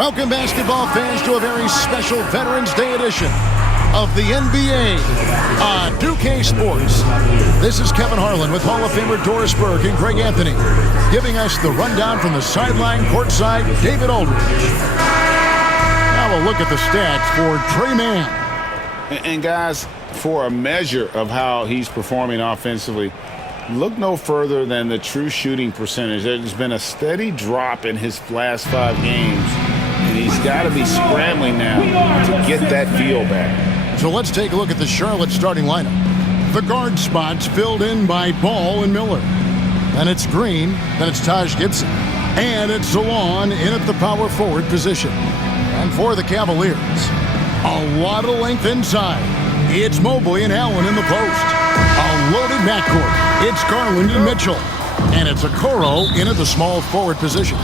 Welcome, basketball fans, to a very special Veterans Day edition of the NBA on 2K Sports. This is Kevin Harlan with Hall of Famer Doris Burke and Greg Anthony, giving us the rundown from the sideline, courtside, David Aldridge. Now a look at the stats for Trey Mann. And guys, for a measure of how he's performing offensively, look no further than the true shooting percentage. There's been a steady drop in his last 5 games, and he's got to be scrambling now to get that feel back. So let's take a look at the Charlotte starting lineup. The guard spots filled in by Ball and Miller. Then it's Green, then it's Taj Gibson, and it's Salon in at the power forward position. And for the Cavaliers, a lot of length inside. It's Mobley and Allen in the post. A loaded backcourt. It's Garland and Mitchell. And it's Okoro in at the small forward position.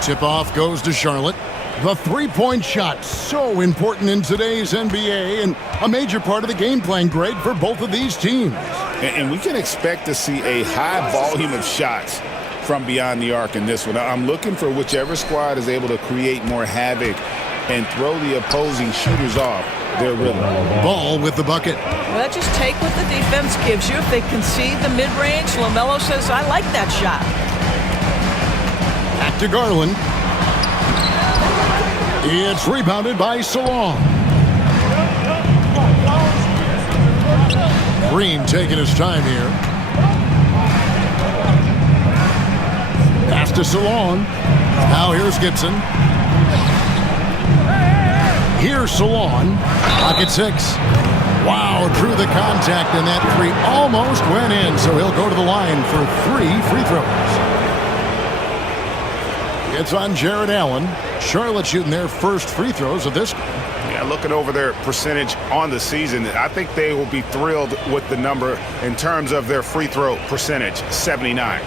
Tip-off goes to Charlotte. The three-point shot, so important in today's NBA and a major part of the game plan, Greg, for both of these teams. And we can expect to see a high volume of shots from beyond the arc in this one. I'm looking for whichever squad is able to create more havoc and throw the opposing shooters off their rhythm. Ball with the bucket. Well, just take what the defense gives you. If they concede the mid-range, LaMelo says, I like that shot. Back to Garland. It's rebounded by Salon. Green taking his time here. Pass to Salon. Now here's Gibson. Here's Salon. Pocket 6. Wow, drew the contact, and that three almost went in, so he'll go to the line for 3 free throws. It's on Jared Allen. Charlotte shooting their first free throws of this game. Yeah, looking over their percentage on the season, I think they will be thrilled with the number in terms of their free throw percentage, 79.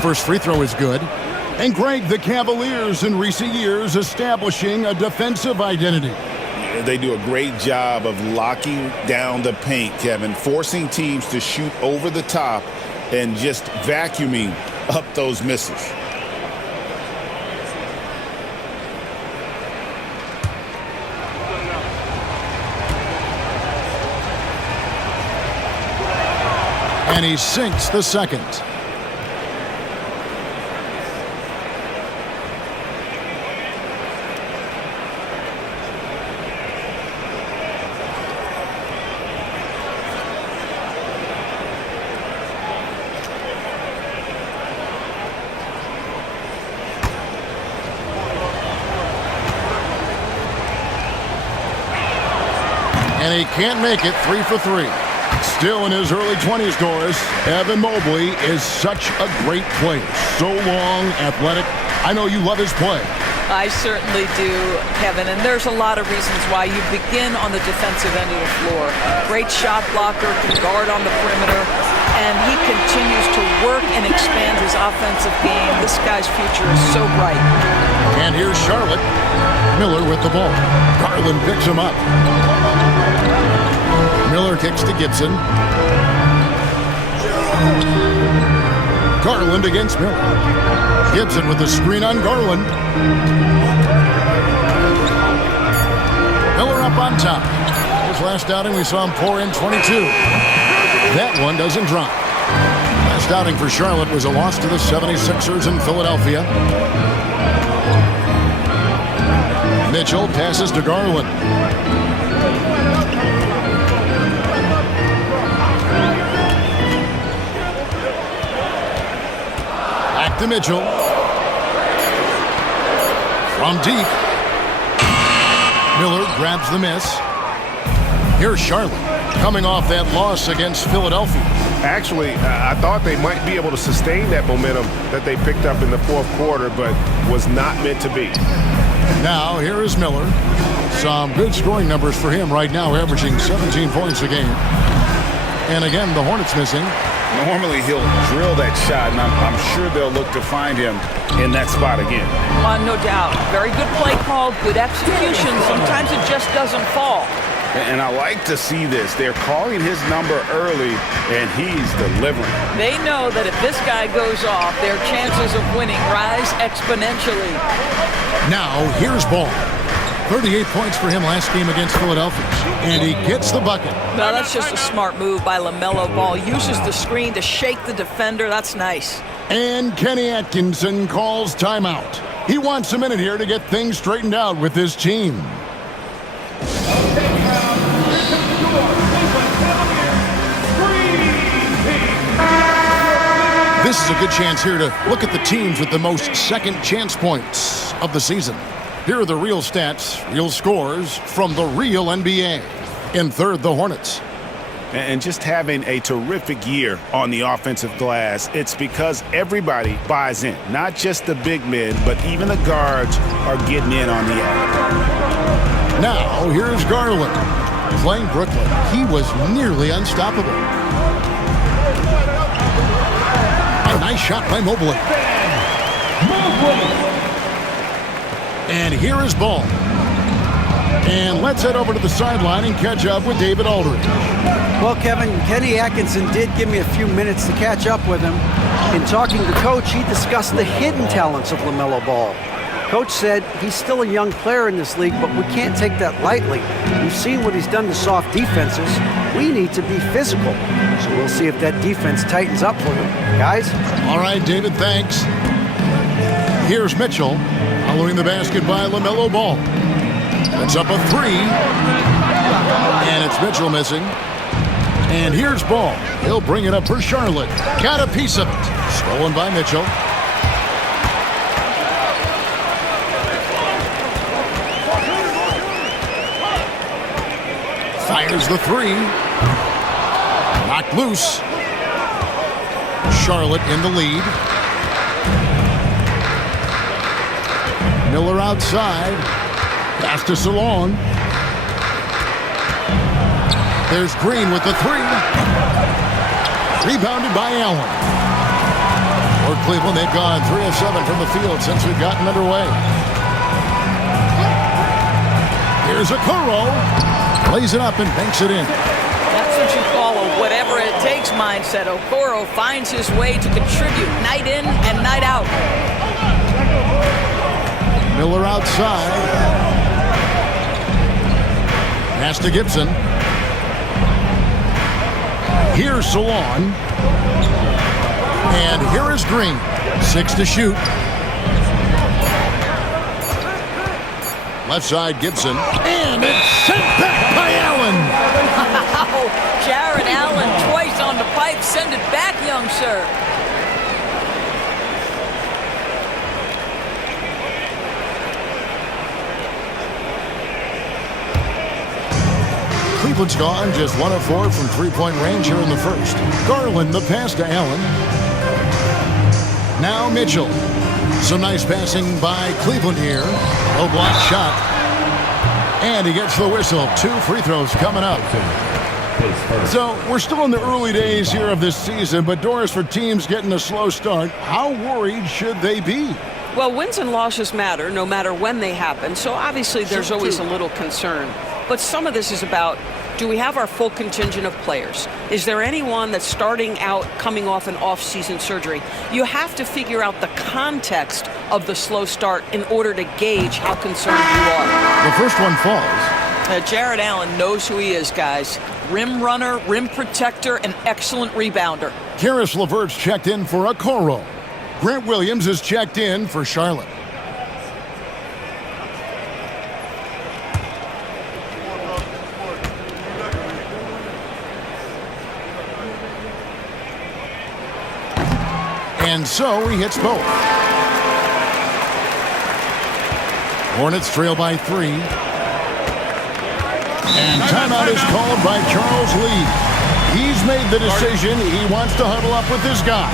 First free throw is good. And Greg, the Cavaliers in recent years establishing a defensive identity. They do a great job of locking down the paint, Kevin, forcing teams to shoot over the top and just vacuuming up those misses. And he sinks the second. And he can't make it. 3 for 3. Still in his early 20s, Doris. Evan Mobley is such a great player. So long, athletic. I know you love his play. I certainly do, Kevin, and there's a lot of reasons why. You begin on the defensive end of the floor. Great shot blocker, can guard on the perimeter, and he continues to work and expand his offensive game. This guy's future is so bright. And here's Charlotte. Miller with the ball. Garland picks him up. Miller kicks to Gibson. Garland against Miller. Gibson with the screen on Garland. Miller up on top. His last outing, we saw him pour in 22. That one doesn't drop. Last outing for Charlotte was a loss to the 76ers in Philadelphia. Mitchell passes to Garland. Back to Mitchell. From deep. Miller grabs the miss. Here's Charlotte coming off that loss against Philadelphia. Actually, I thought they might be able to sustain that momentum that they picked up in the fourth quarter, but was not meant to be. Now, here is Miller. Some good scoring numbers for him right now, averaging 17 points a game. And again, the Hornets missing Normally he'll drill that shot, and I'm sure they'll look to find him in that spot again. No doubt. Very good play call, good execution. Sometimes it just doesn't fall. And I like to see this. They're calling his number early, and he's delivering. They know that if this guy goes off, their chances of winning rise exponentially. Now, here's Ball. 38 points for him last game against Philadelphia, and he gets the bucket. No, that's just a smart move by LaMelo Ball. Uses the screen to shake the defender. That's nice. And Kenny Atkinson calls timeout. He wants a minute here to get things straightened out with his team. This is a good chance here to look at the teams with the most second chance points of the season. Here are the real stats, real scores from the real NBA. In third, the Hornets. And just having a terrific year on the offensive glass, it's because everybody buys in. Not just the big men, but even the guards are getting in on the act. Now, here's Garland. Playing Brooklyn, he was nearly unstoppable. A nice shot by Mobley. And here is Ball. And let's head over to the sideline and catch up with David Aldridge. Well, Kevin, Kenny Atkinson did give me a few minutes to catch up with him. In talking to Coach, he discussed the hidden talents of LaMelo Ball. Coach said he's still a young player in this league, but we can't take that lightly. We've seen what he's done to soft defenses. We need to be physical. So we'll see if that defense tightens up for him. Guys? All right, David, thanks. Here's Mitchell, following the basket by LaMelo Ball. That's up a three. And it's Mitchell missing. And here's Ball. He'll bring it up for Charlotte. Got a piece of it. Stolen by Mitchell. Fires the three. Knocked loose. Charlotte in the lead. Miller outside. Pass to Salon. There's Green with the three. Rebounded by Allen. For Cleveland, they've gone 3 of 7 from the field since we've gotten underway. Here's Okoro. Plays it up and banks it in. That's what you call a whatever it takes mindset. Okoro finds his way to contribute night in and night out. Miller outside. Pass to Gibson. Here's Salon. And here is Green. 6 to shoot. Left side, Gibson. And it's sent back by Allen. Wow, Jared Allen twice on the pipe. Send it back, young sir. Cleveland's gone just 1 of 4 from three-point range here in the first. Garland, the pass to Allen. Now Mitchell. Some nice passing by Cleveland here. Low block shot. And he gets the whistle. 2 free throws coming up. So we're still in the early days here of this season, but Doris, for teams getting a slow start, how worried should they be? Well, wins and losses matter no matter when they happen, so obviously there's always a little concern. But some of this is about, do we have our full contingent of players? Is there anyone that's starting out coming off an off-season surgery? You have to figure out the context of the slow start in order to gauge how concerned you are. The first one falls. Jared Allen knows who he is, guys. Rim runner, rim protector, and excellent rebounder. Karis LeVert's checked in for Okoro. Grant Williams is checked in for Charlotte. And so he hits both. Hornets trail by 3. And timeout is called by Charles Lee. He's made the decision. He wants to huddle up with this guy.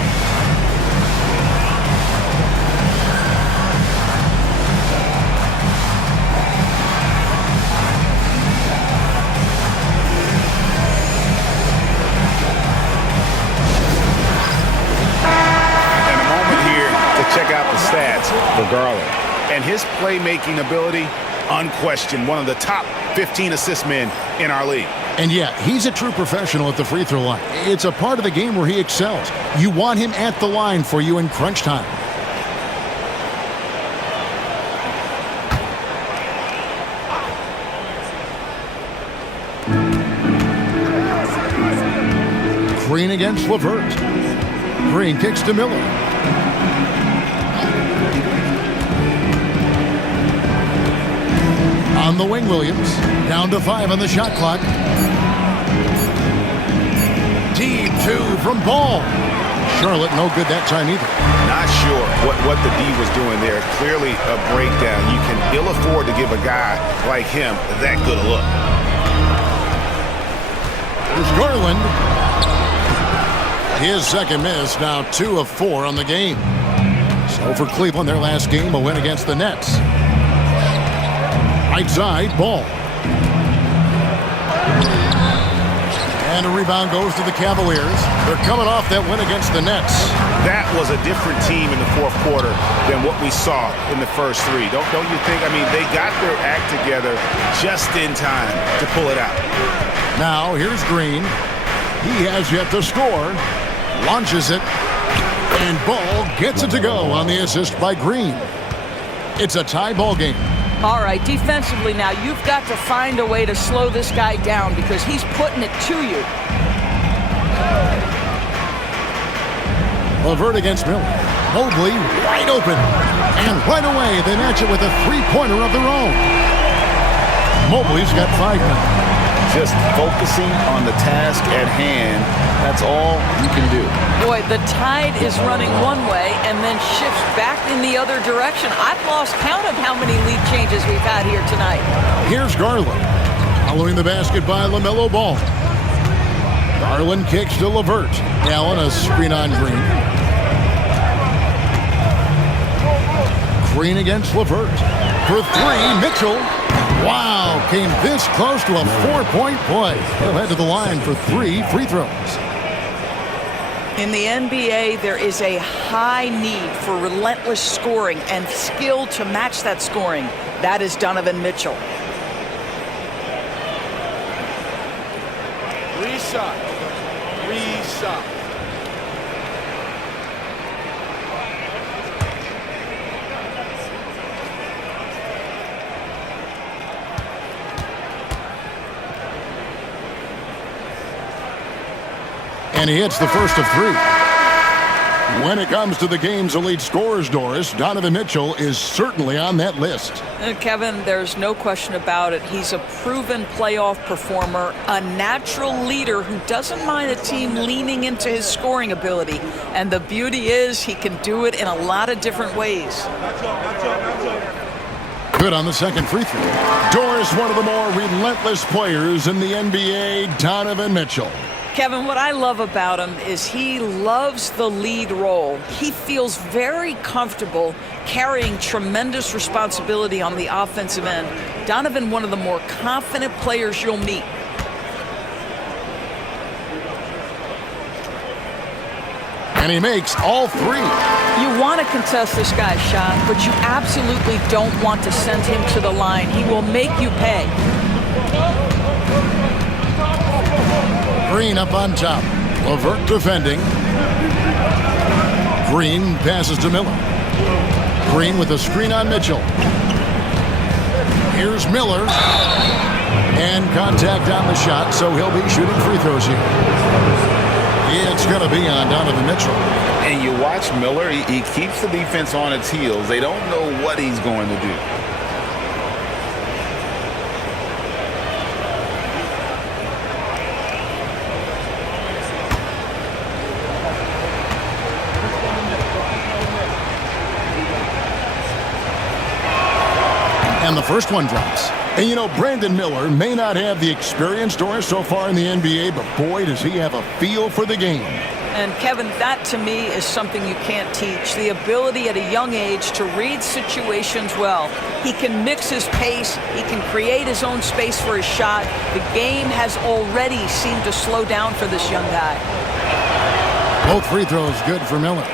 for Garland. And his playmaking ability, unquestioned, one of the top 15 assist men in our league. And yeah, he's a true professional at the free throw line. It's a part of the game where he excels. You want him at the line for you in crunch time. Green against LeVert. Green kicks to Miller. On the wing, Williams. Down to 5 on the shot clock. Deep 2 from Ball. Charlotte no good that time either. Not sure what the D was doing there. Clearly a breakdown. You can ill afford to give a guy like him that good a look. Here's Garland. His second miss, now 2 of 4 on the game. So for Cleveland, their last game, a win against the Nets. Right side, Ball. And a rebound goes to the Cavaliers. They're coming off that win against the Nets. That was a different team in the fourth quarter than what we saw in the first 3. Don't you think? I mean, they got their act together just in time to pull it out. Now, here's Green. He has yet to score. Launches it. And Ball gets it to go on the assist by Green. It's a tie ball game. All right, defensively now, you've got to find a way to slow this guy down because he's putting it to you. LeVert against Miller. Mobley wide open. And right away, they match it with a three-pointer of their own. Mobley's got 5 now. Just focusing on the task at hand, that's all you can do. Boy, the tide is running one way and then shifts back in the other direction. I've lost count of how many lead changes we've had here tonight. Here's Garland. Following the basket by LaMelo Ball. Garland kicks to LeVert. Allen, a screen on Green. Green against LeVert. For 3, Mitchell. Wow, came this close to a 4-point play. He'll head to the line for 3 free throws. In the NBA, there is a high need for relentless scoring and skill to match that scoring. That is Donovan Mitchell. Reset. And he hits the first of 3. When it comes to the game's elite scorers, Doris, Donovan Mitchell is certainly on that list. Kevin, there's no question about it. He's a proven playoff performer, a natural leader who doesn't mind a team leaning into his scoring ability. And the beauty is he can do it in a lot of different ways. Good on the second free throw. Doris, one of the more relentless players in the NBA, Donovan Mitchell. Kevin, what I love about him is he loves the lead role. He feels very comfortable carrying tremendous responsibility on the offensive end. Donovan, one of the more confident players you'll meet. And he makes all 3. You want to contest this guy's shot, but you absolutely don't want to send him to the line. He will make you pay. Green up on top. LeVert defending. Green passes to Miller. Green with a screen on Mitchell. Here's Miller. And contact on the shot, so he'll be shooting free throws here. It's going to be on Donovan Mitchell. And you watch Miller, he keeps the defense on its heels. They don't know what he's going to do. And the first one drops. And you know, Brandon Miller may not have the experience, Doris, so far in the NBA, but boy, does he have a feel for the game. And Kevin, that to me is something you can't teach. The ability at a young age to read situations well. He can mix his pace. He can create his own space for his shot. The game has already seemed to slow down for this young guy. Both free throws good for Miller.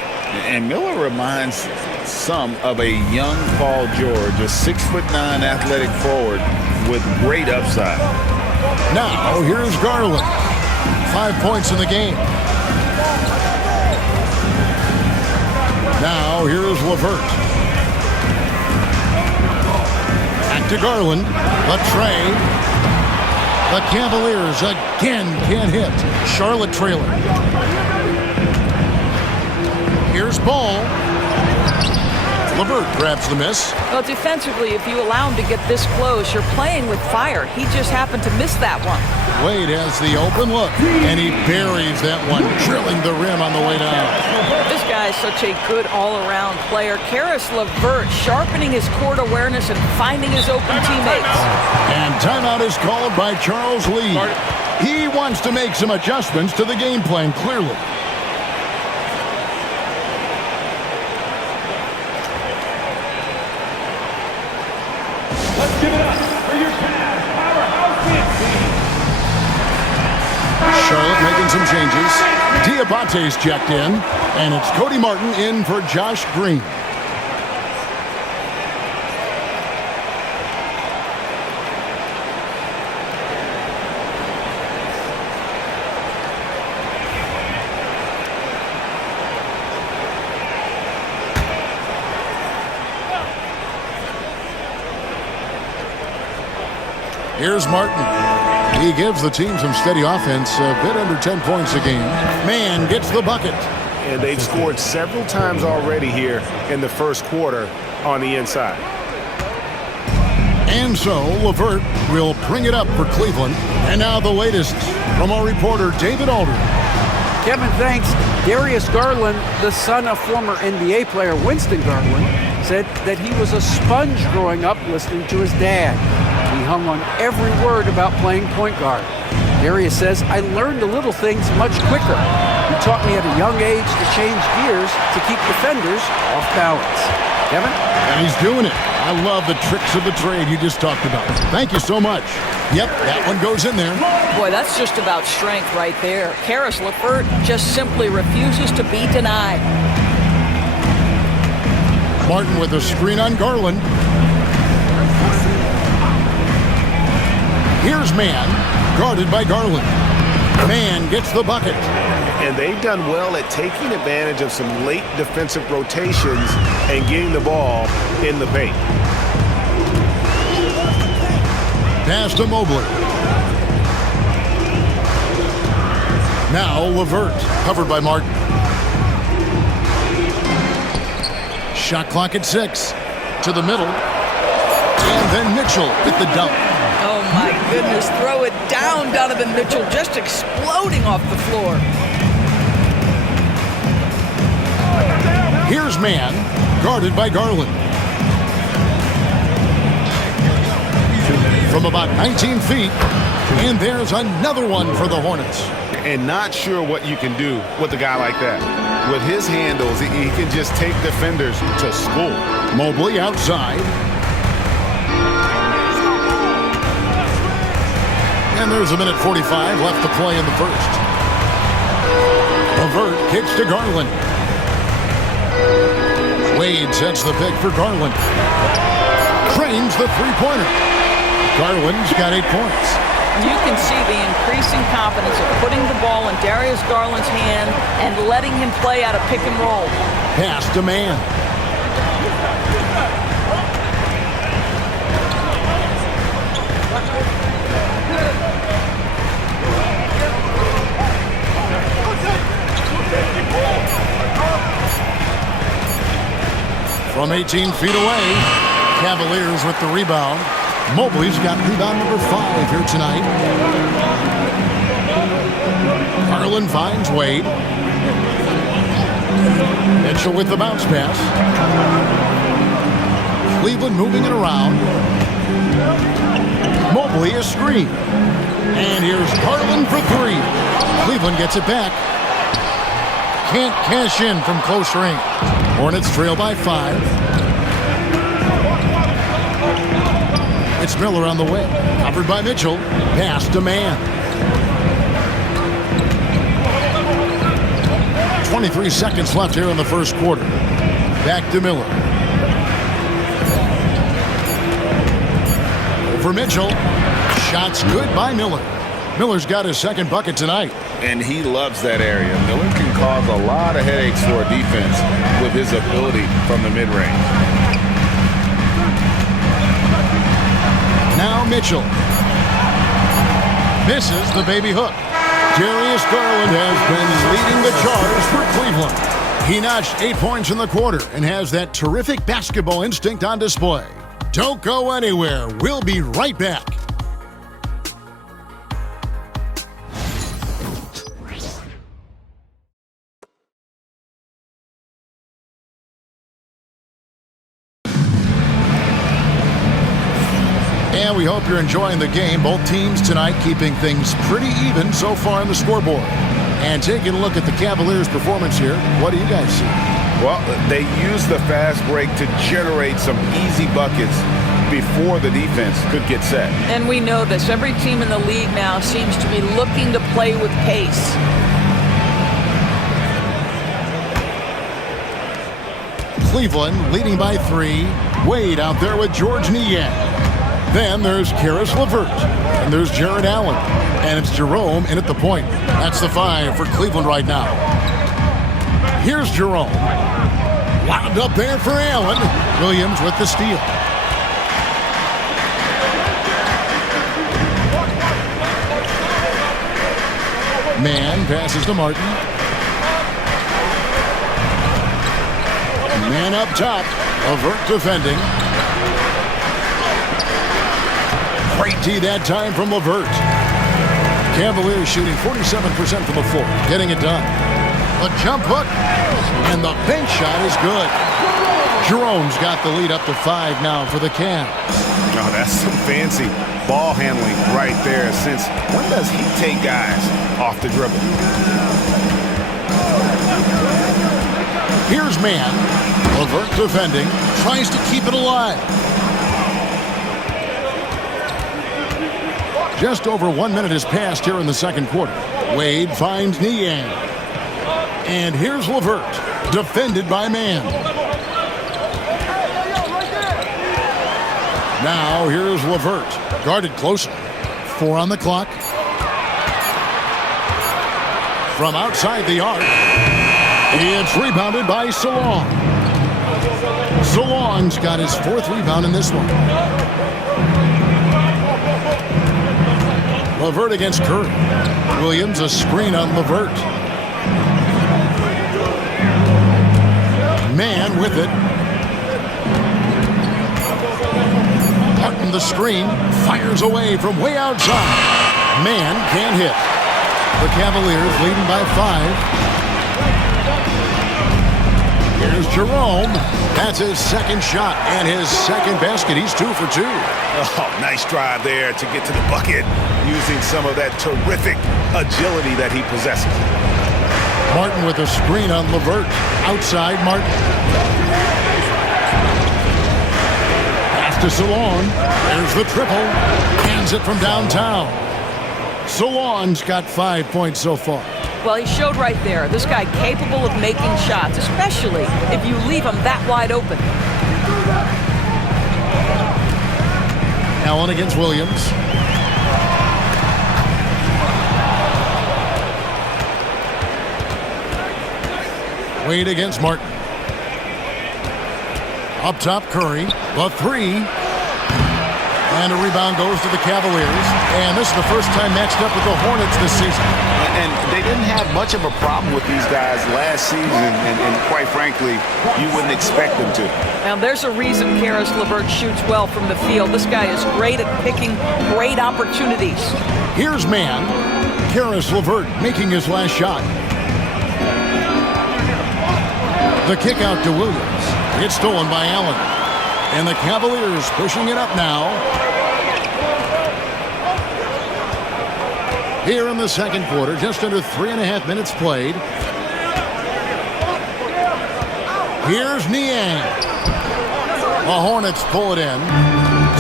And Miller reminds some of a young Paul George, a 6'9" athletic forward with great upside. Now, here's Garland. 5 points in the game. Now, here's LeVert. Back to Garland. The tray. The Cavaliers again can't hit. Charlotte trailing. Here's Ball. LeVert grabs the miss. Well, defensively, if you allow him to get this close, you're playing with fire. He just happened to miss that one. Wade has the open look, and he buries that one, drilling the rim on the way down. This guy is such a good all-around player. Karis LeVert sharpening his court awareness and finding his open teammates. And timeout is called by Charles Lee. He wants to make some adjustments to the game plan, clearly. Let's give it up for your Cavs powerhouse team. Charlotte making some changes. Diabate's checked in, and it's Cody Martin in for Josh Green. Here's Martin. He gives the team some steady offense, a bit under 10 points a game. Man gets the bucket. And they've scored several times already here in the first quarter on the inside. And so LeVert will bring it up for Cleveland. And now the latest from our reporter, David Aldridge. Kevin, thanks. Darius Garland, the son of former NBA player Winston Garland, said that he was a sponge growing up listening to his dad. He hung on every word about playing point guard. Darius says, I learned the little things much quicker. He taught me at a young age to change gears to keep defenders off balance. Kevin? And he's doing it. I love the tricks of the trade you just talked about. Thank you so much. Yep, that one goes in there. Boy, that's just about strength right there. Karis LeVert just simply refuses to be denied. Martin with a screen on Garland. Here's Man, guarded by Garland. Man gets the bucket. And they've done well at taking advantage of some late defensive rotations and getting the ball in the paint. Pass to Mobley. Now LeVert, covered by Martin. Shot clock at 6. To the middle. And then Mitchell with the dunk. Oh my goodness, throw it down, Donovan Mitchell, just exploding off the floor. Here's Man, guarded by Garland. From about 19 feet, and there's another one for the Hornets. And not sure what you can do with a guy like that. With his handles, he can just take defenders to school. Mobley outside. And there's a minute 45 left to play in the first. LeVert kicks to Garland. Wade sets the pick for Garland. Cranes the three-pointer. Garland's got 8 points. You can see the increasing confidence of putting the ball in Darius Garland's hand and letting him play out of pick and roll. Pass to Man. From 18 feet away, Cavaliers with the rebound. Mobley's got rebound number 5 here tonight. Garland finds Wade. Mitchell with the bounce pass. Cleveland moving it around. Mobley a screen. And here's Garland for 3. Cleveland gets it back. Can't cash in from close range. Hornets trail by 5. It's Miller on the way. Covered by Mitchell. Pass to Man. 23 seconds left here in the first quarter. Back to Miller. Over Mitchell. Shots good by Miller. Miller's got his second bucket tonight. And he loves that area. Miller can cause a lot of headaches for a defense with his ability from the mid-range. Now Mitchell. Misses the baby hook. Darius Garland has been leading the charge for Cleveland. He notched 8 points in the quarter and has that terrific basketball instinct on display. Don't go anywhere. We'll be right back. And we hope you're enjoying the game. Both teams tonight keeping things pretty even so far on the scoreboard. And taking a look at the Cavaliers' performance here, what do you guys see? Well, they used the fast break to generate some easy buckets before the defense could get set. And we know this. Every team in the league now seems to be looking to play with pace. Cleveland leading by 3. Wade out there with George Niang. Then there's Karis LeVert. And there's Jared Allen. And it's Jerome in at the point. That's the 5 for Cleveland right now. Here's Jerome. Wound up there for Allen. Williams with the steal. Man passes to Martin. Man up top. LeVert defending. Great D that time from LeVert. Cavaliers shooting 47% from the floor. Getting it done. A jump hook. And the bank shot is good. Jerome's got the lead up to 5 now for the Cavs. Oh, that's some fancy ball handling right there. Since when does he take guys off the dribble? Here's Man. LeVert defending. Tries to keep it alive. Just over 1 minute has passed here in the second quarter. Wade finds Niang. And here's LeVert. Defended by Man. Now here's LeVert. Guarded closer. 4 on the clock. From outside the arc. It's rebounded by Salon. Salon's got his 4th rebound in this one. LeVert against Curry. Williams a screen on LeVert. Man with it. Martin the screen. Fires away from way outside. Man can't hit. The Cavaliers leading by 5. Here's Jerome. That's his second shot and his second basket. He's 2 for 2. Oh, nice drive there to get to the bucket using some of that terrific agility that he possesses. Martin with a screen on LeVert. Outside Martin. Pass to Salon. There's the triple. Hands it from downtown. Salon's got 5 points so far. Well, he showed right there. This guy capable of making shots, especially if you leave him that wide open. Allen against Williams. Wade against Martin. Up top, Curry. The 3. And a rebound goes to the Cavaliers. And this is the first time matched up with the Hornets this season. And they didn't have much of a problem with these guys last season. And quite frankly, you wouldn't expect them to. Now, there's a reason Karis LeVert shoots well from the field. This guy is great at picking great opportunities. Here's Man. Karis LeVert making his last shot. The kick out to Williams. It's stolen by Allen. And the Cavaliers pushing it up now. Here in the second quarter, just under 3.5 minutes played. Here's Niang. The Hornets pull it in.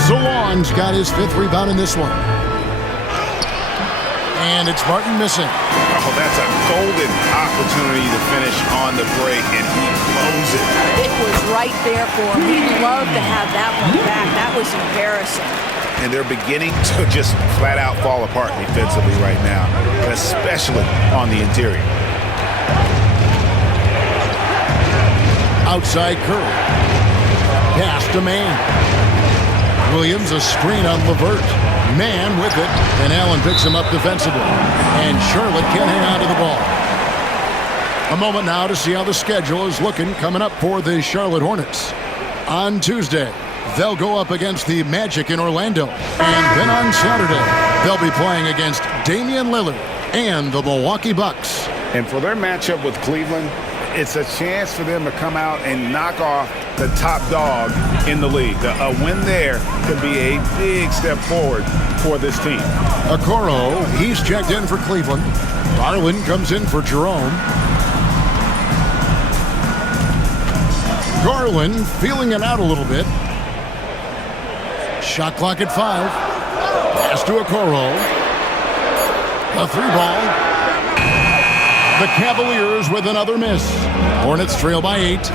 Salon's got his 5th rebound in this one. And it's Martin missing. Oh, that's a golden opportunity to finish on the break, and he blows it. It was right there for him. He'd love to have that one back. That was embarrassing. And they're beginning to just flat out fall apart defensively right now, especially on the interior. Outside Curry. Pass to man. Williams a screen on LeVert. Man with it, and Allen picks him up defensively. And Charlotte can't hang on to the ball. A moment now to see how the schedule is looking coming up for the Charlotte Hornets. On Tuesday, they'll go up against the Magic in Orlando. And then on Saturday, they'll be playing against Damian Lillard and the Milwaukee Bucks. And for their matchup with Cleveland, it's a chance for them to come out and knock off the top dog in the league. A win there could be a big step forward for this team. Okoro, he's checked in for Cleveland. Garland comes in for Jerome. Garland feeling it out a little bit. Shot clock at 5. Pass to Okoro. A 3-ball. The Cavaliers with another miss. Hornets trail by 8.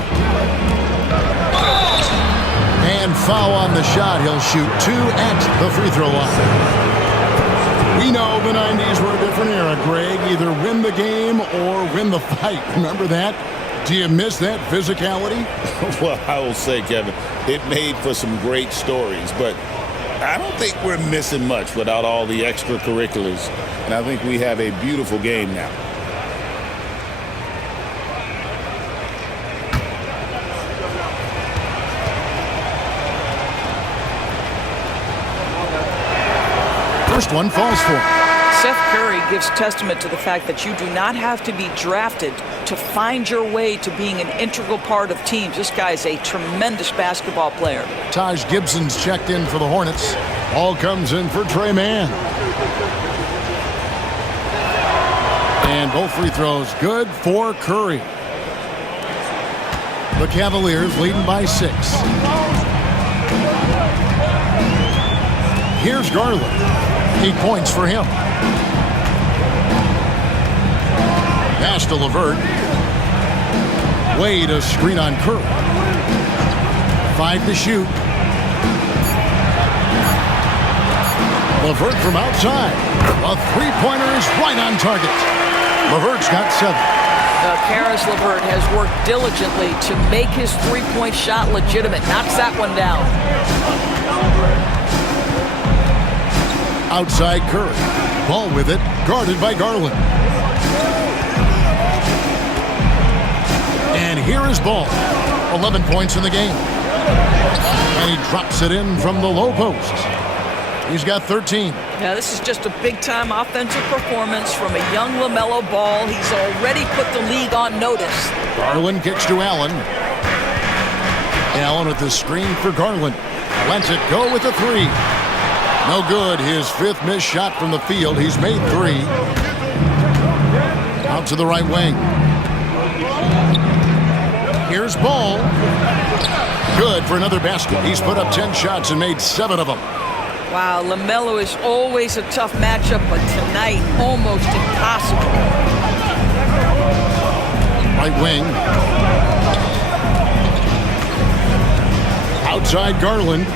And foul on the shot. He'll shoot 2 at the free throw line. We know the 90s were a different era, Greg. Either win the game or win the fight. Remember that? Do you miss that physicality? Well, I will say, Kevin, it made for some great stories, but I don't think we're missing much without all the extracurriculars. And I think we have a beautiful game now. First one falls for him. Seth Curry gives testament to the fact that you do not have to be drafted to find your way to being an integral part of teams. This guy is a tremendous basketball player. Taj Gibson's checked in for the Hornets. Ball comes in for Trey Mann. And both free throws good for Curry. The Cavaliers leading by 6. Here's Garland. 8 points for him. Pass to LeVert. Wade a screen on Curry. 5 to shoot. LeVert from outside. A three-pointer is right on target. LeVert's got 7. Karis LeVert has worked diligently to make his three-point shot legitimate. Knocks that one down. Outside Curry. Ball with it. Guarded by Garland. And here is Ball. 11 points in the game. And he drops it in from the low post. He's got 13. Now, this is just a big-time offensive performance from a young LaMelo Ball. He's already put the league on notice. Garland kicks to Allen. Allen with the screen for Garland. Lets it go with a 3. No good. His 5th missed shot from the field. He's made 3. Out to the right wing. Here's Ball. Good for another basket. He's put up 10 shots and made 7 of them. Wow, LaMelo is always a tough matchup, but tonight, almost impossible. Right wing. Outside Garland.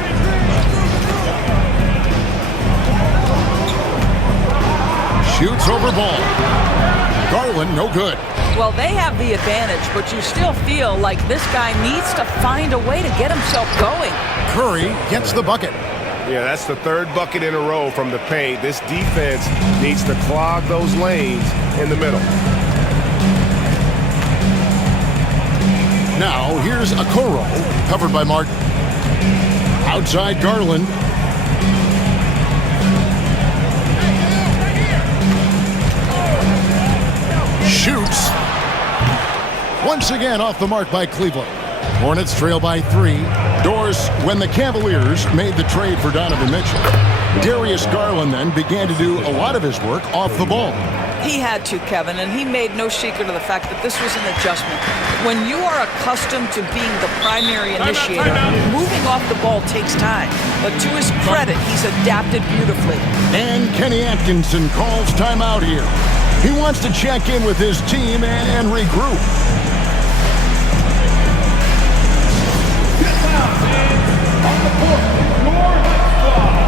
Shoots over Ball. Garland, no good. Well, they have the advantage, but you still feel like this guy needs to find a way to get himself going. Curry gets the bucket. Yeah, that's the 3rd bucket in a row from the paint. This defense needs to clog those lanes in the middle. Now, here's Okoro, covered by Martin. Outside Garland. Shoots. Once again off the mark by Cleveland. Hornets trail by 3. Doors when the Cavaliers made the trade for Donovan Mitchell. Darius Garland then began to do a lot of his work off the ball. He had to, Kevin, and he made no secret of the fact that this was an adjustment. When you are accustomed to being the primary initiator, moving off the ball takes time. But to his credit, he's adapted beautifully. And Kenny Atkinson calls timeout here. He wants to check in with his team and regroup. Get loud, fans. On the court, your Lynx squad.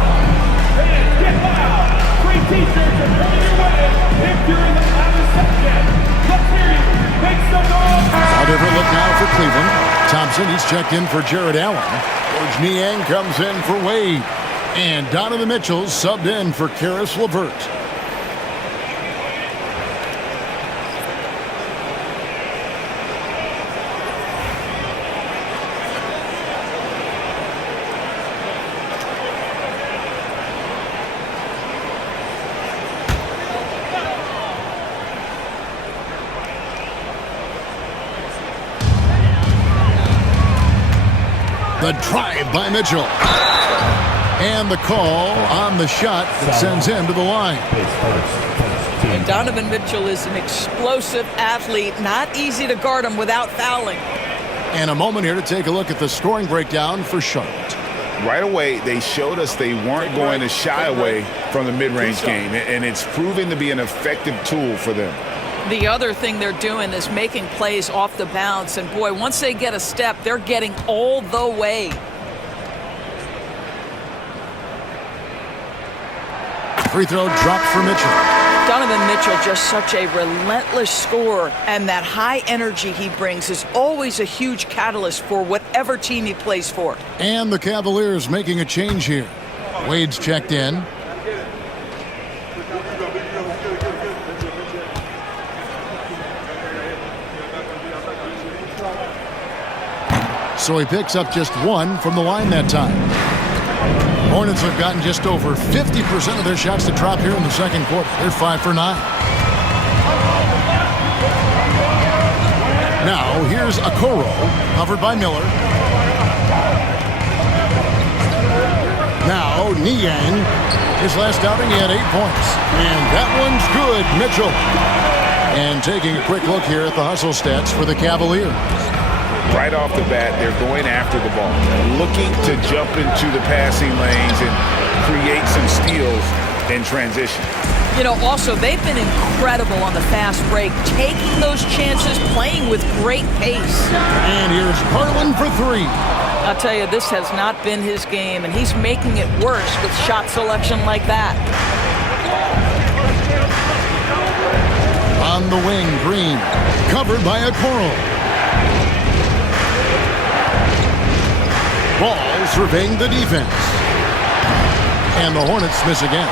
Fans, get loud. Free t-shirts are coming your way if you're in the loudest section. Let's hear you. Make some noise. A different look now for Cleveland. Thompson, he's checked in for Jared Allen. George Niang comes in for Wade. And Donovan Mitchell subbed in for Karis LeVert. The drive by Mitchell. And the call on the shot that sends him to the line. And Donovan Mitchell is an explosive athlete. Not easy to guard him without fouling. And a moment here to take a look at the scoring breakdown for Charlotte. Right away, they showed us they weren't going to shy away from the mid-range game, and it's proving to be an effective tool for them. The other thing they're doing is making plays off the bounce. And, boy, once they get a step, they're getting all the way. Free throw dropped for Mitchell. Donovan Mitchell, just such a relentless scorer, and that high energy he brings is always a huge catalyst for whatever team he plays for. And the Cavaliers making a change here. Wade's checked in. So he picks up just one from the line that time. Hornets have gotten just over 50% of their shots to drop here in the second quarter. They're 5 for 9. Now here's Okoro, covered by Miller. Now Niang, his last outing he had 8 points. And that one's good, Mitchell. And taking a quick look here at the hustle stats for the Cavaliers. Right off the bat, they're going after the ball, looking to jump into the passing lanes and create some steals in transition. You know, also, they've been incredible on the fast break, taking those chances, playing with great pace. And here's Garland for 3. I'll tell you, this has not been his game, and he's making it worse with shot selection like that. On the wing, Green, covered by Okoro. Ball surveying the defense. And the Hornets miss again.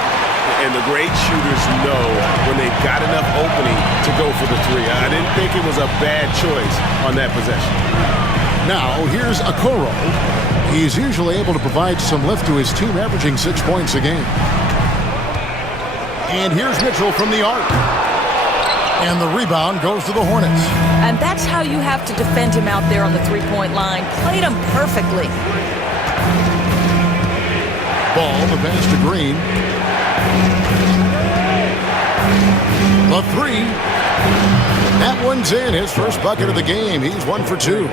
And the great shooters know when they've got enough opening to go for the three. I didn't think it was a bad choice on that possession. Now, here's Okoro. He's usually able to provide some lift to his team, averaging 6 points a game. And here's Mitchell from the arc. And the rebound goes to the Hornets. And that's how you have to defend him out there on the three-point line. Played him perfectly. Ball, the pass to Green. The 3. That one's in. His first bucket of the game. He's 1 for 2.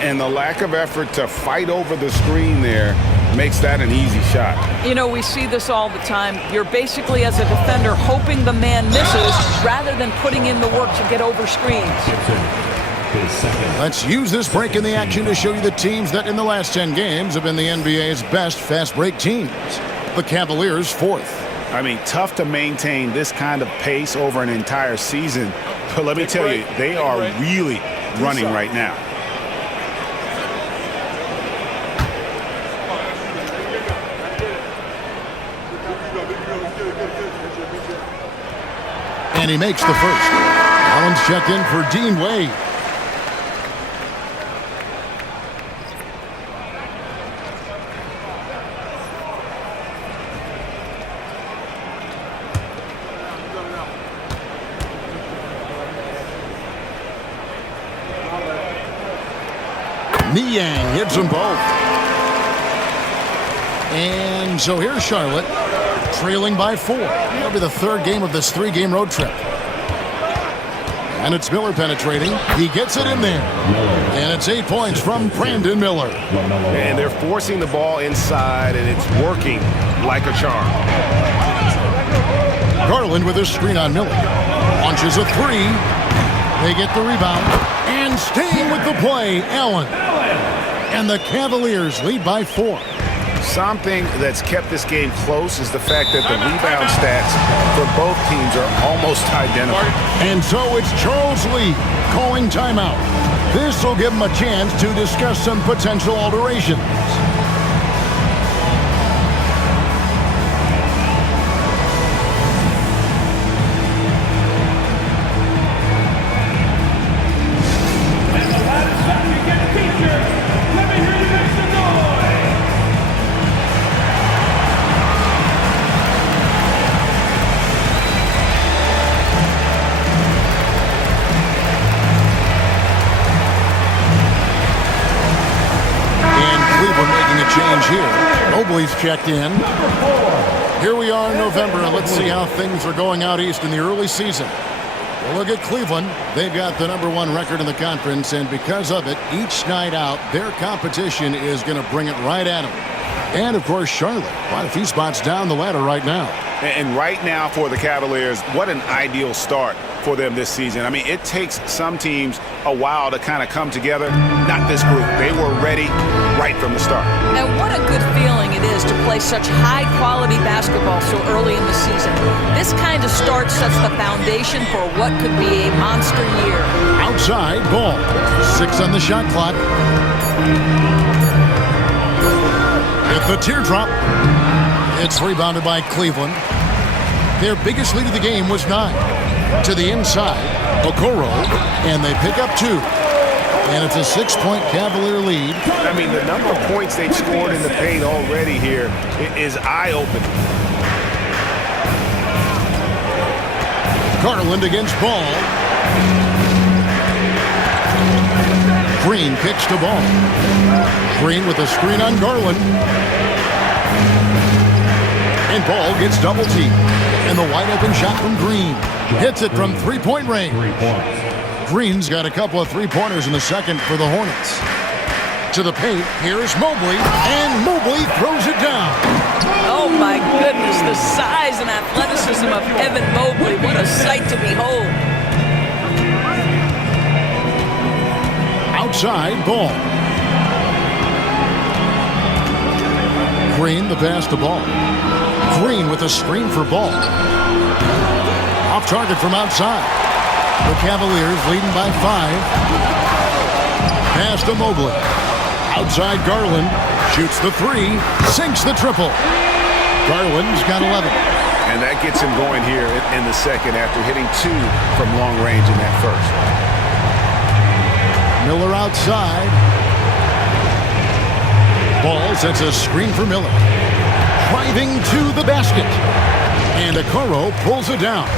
And the lack of effort to fight over the screen there makes that an easy shot. You know, we see this all the time. You're basically, as a defender, hoping the man misses rather than putting in the work to get over screens. Let's use this break in the action to show you the teams that in the last 10 games have been the NBA's best fast break teams. The Cavaliers 4th. I mean, tough to maintain this kind of pace over an entire season. But let me tell you, they are really running right now. And he makes the first. Allen's checked in for Dean Wade. Niang hits them both. And so here's Charlotte, trailing by 4. That'll be the 3rd game of this 3-game road trip. And it's Miller penetrating. He gets it in there. And it's 8 points from Brandon Miller. And they're forcing the ball inside, and it's working like a charm. Garland with his screen on Miller. Launches a three. They get the rebound. And staying with the play, Allen. And the Cavaliers lead by 4. Something that's kept this game close is the fact that the rebound stats for both teams are almost identical. And so it's Charles Lee calling timeout. This will give him a chance to discuss some potential alterations. And the latest shot you get t-shirts. Let me hear you make some noise. And Cleveland making a change here. Mobley's checked in. Here we are in November, and let's see how things are going out east in the early season. Well, look at Cleveland. They've got the #1 record in the conference, and because of it, each night out, their competition is going to bring it right at them. And, of course, Charlotte, quite a few spots down the ladder right now. And right now for the Cavaliers, what an ideal start for them this season. I mean, it takes some teams a while to kind of come together. Not this group. They were ready right from the start. And what a good feeling it is to play such high-quality basketball so early in the season. This kind of start sets the foundation for what could be a monster year. Outside, ball. 6 on the shot clock. At the teardrop. It's rebounded by Cleveland. Their biggest lead of the game was 9. To the inside, Okoro, and they pick up 2. And it's a 6-point Cavalier lead. I mean, the number of points they've scored in the paint already here is eye-opening. Garland against Ball. Green kicks to Ball. Green with a screen on Garland. And Ball gets double teamed. And the wide open shot from Green. Hits it from 3-point range. Green's got a couple of 3-pointers in the second for the Hornets. To the paint, here's Mobley. And Mobley throws it down. Oh, my goodness, the size and athleticism of Evan Mobley. What a sight to behold. Outside, Ball. Green, the pass to Ball. Green with a screen for Ball. Off target from outside. The Cavaliers leading by 5. Pass to Mobley. Outside Garland. Shoots the 3. Sinks the triple. Garland's got 11. And that gets him going here in the second after hitting 2 from long range in that first. Miller outside. Ball sets a screen for Miller. Driving to the basket. And Okoro pulls it down.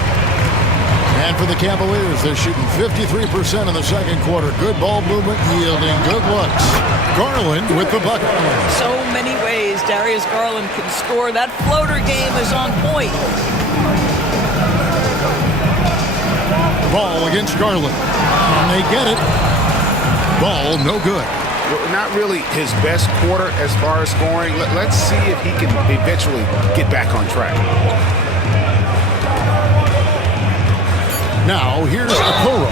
And for the Cavaliers, they're shooting 53% in the second quarter. Good ball movement, yielding good looks. Garland with the bucket. So many ways Darius Garland can score. That floater game is on point. Ball against Garland. And they get it. Ball no good. Not really his best quarter as far as scoring. Let's see if he can eventually get back on track. Now here's Okoro.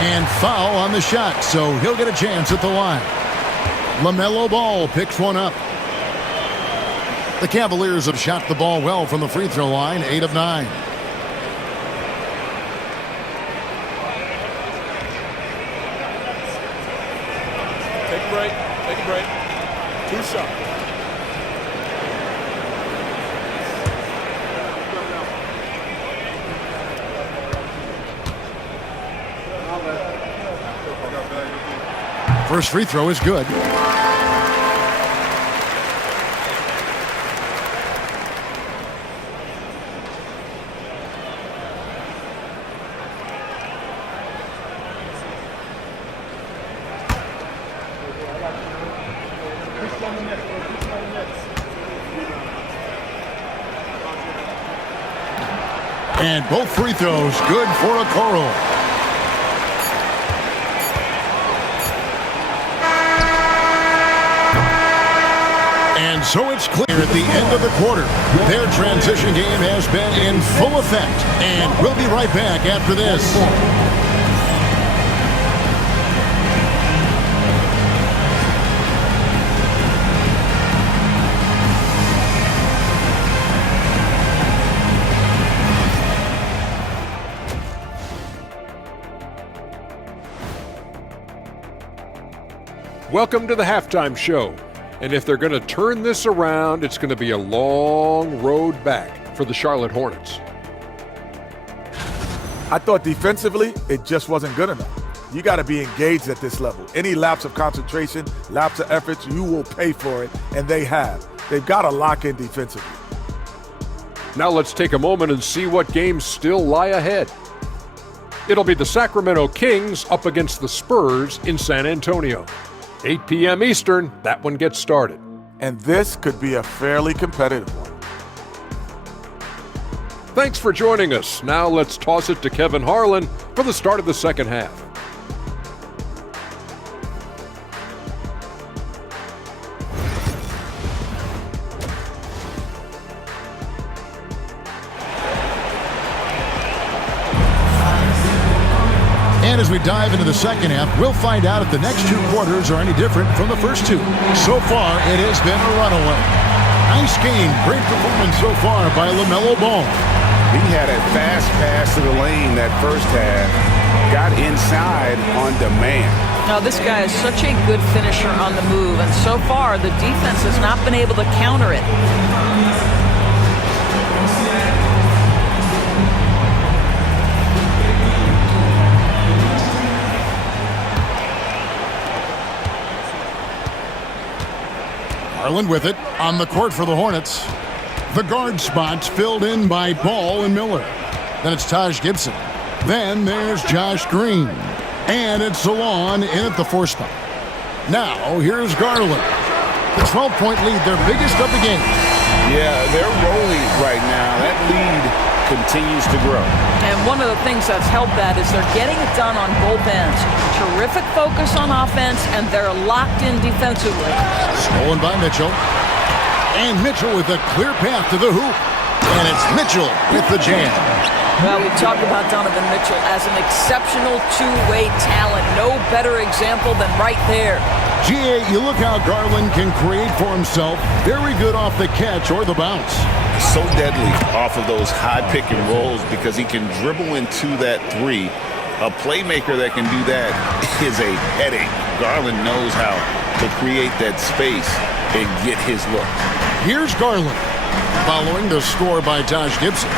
And foul on the shot, so he'll get a chance at the line. LaMelo Ball picks one up. The Cavaliers have shot the ball well from the free throw line, 8 of 9. Take a break. Take a break. 2 shots. First free throw is good. And both free throws good for Okoro. And So it's clear at the end of the quarter. Their transition game has been in full effect. And we'll be right back after this. Welcome to the halftime show. And if they're going to turn this around, it's going to be a long road back for the Charlotte Hornets. I thought defensively, it just wasn't good enough. You got to be engaged at this level. Any lapse of concentration, lapse of efforts, you will pay for it, and they have. They've got to lock in defensively. Now let's take a moment and see what games still lie ahead. It'll be the Sacramento Kings up against the Spurs in San Antonio. 8 p.m. Eastern, that one gets started. And this could be a fairly competitive one. Thanks for joining us. Now let's toss it to Kevin Harlan for the start of the second half. And as we dive into the second half, we'll find out if the next two quarters are any different from the first two. So far, it has been a runaway. Nice game. Great performance so far by LaMelo Ball. He had a fast pass to the lane that first half. Got inside on demand. Now, this guy is such a good finisher on the move, and so far, the defense has not been able to counter it. Garland with it on the court for the Hornets. The guard spots filled in by Ball and Miller. Then it's Taj Gibson. Then there's Josh Green. And it's Salon in at the 4 spot. Now here's Garland. The 12-point lead, their biggest of the game. Yeah, they're rolling right now. That lead continues to grow. And one of the things that's helped that is they're getting it done on both ends. Terrific focus on offense, and they're locked in defensively. Stolen by Mitchell. And Mitchell with a clear path to the hoop. And it's Mitchell with the jam. Well, we talked about Donovan Mitchell as an exceptional two-way talent. No better example than right there. GA, you look how Garland can create for himself. Very good off the catch or the bounce. So deadly off of those high pick and rolls because he can dribble into that three. A playmaker that can do that is a headache. Garland knows how to create that space and get his look. Here's Garland following the score by Taj Gibson.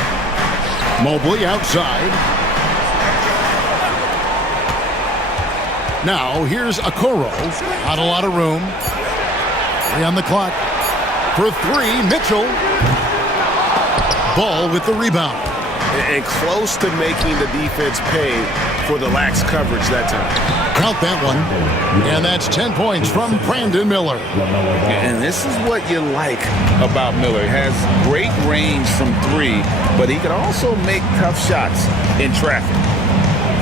Mobley outside. Now here's Okoro. Not a lot of room. 3 on the clock. For 3, Mitchell. Ball with the rebound. And close to making the defense pay for the lax coverage that time. Count that one. And that's 10 points from Brandon Miller. And this is what you like about Miller. He has great range from 3, but he can also make tough shots in traffic.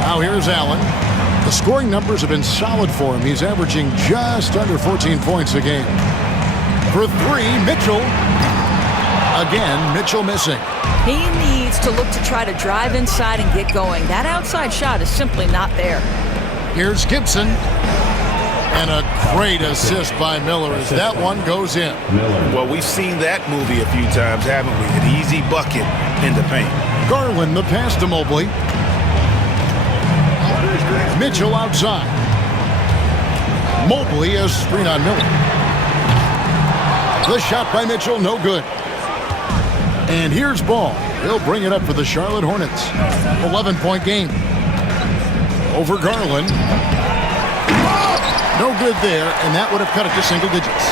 Now here's Allen. The scoring numbers have been solid for him. He's averaging just under 14 points a game. For 3, Mitchell. Again, Mitchell missing. He needs to look to try to drive inside and get going. That outside shot is simply not there. Here's Gibson. And a great assist by Miller as that one goes in. Well, we've seen that movie a few times, haven't we? An easy bucket in the paint. Garland the pass to Mobley. Mitchell outside. Mobley a screen on Miller. The shot by Mitchell, no good. And here's Ball. He'll bring it up for the Charlotte Hornets. 11-point game. Over Garland. No good there, and that would have cut it to single digits.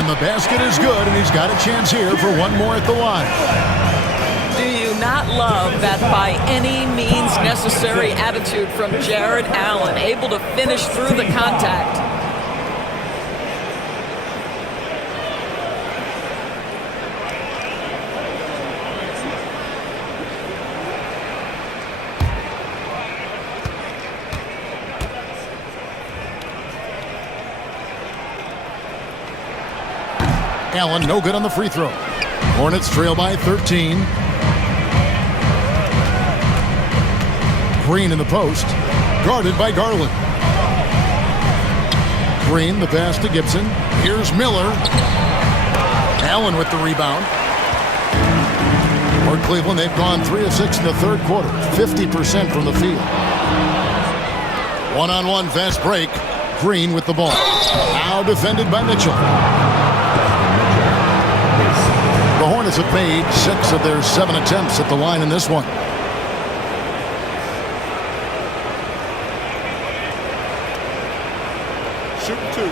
And the basket is good, and he's got a chance here for one more at the line. Do you not love that by any means necessary attitude from Jared Allen, able to finish through the contact? Allen, no good on the free throw. Hornets trail by 13. Green in the post, guarded by Garland. Green, the pass to Gibson. Here's Miller. Allen with the rebound. For Cleveland, they've gone 3 of 6 in the third quarter, 50% from the field. One-on-one fast break. Green with the ball. Now defended by Mitchell. The Hornets have made 6 of their 7 attempts at the line in this one. Shooting 2.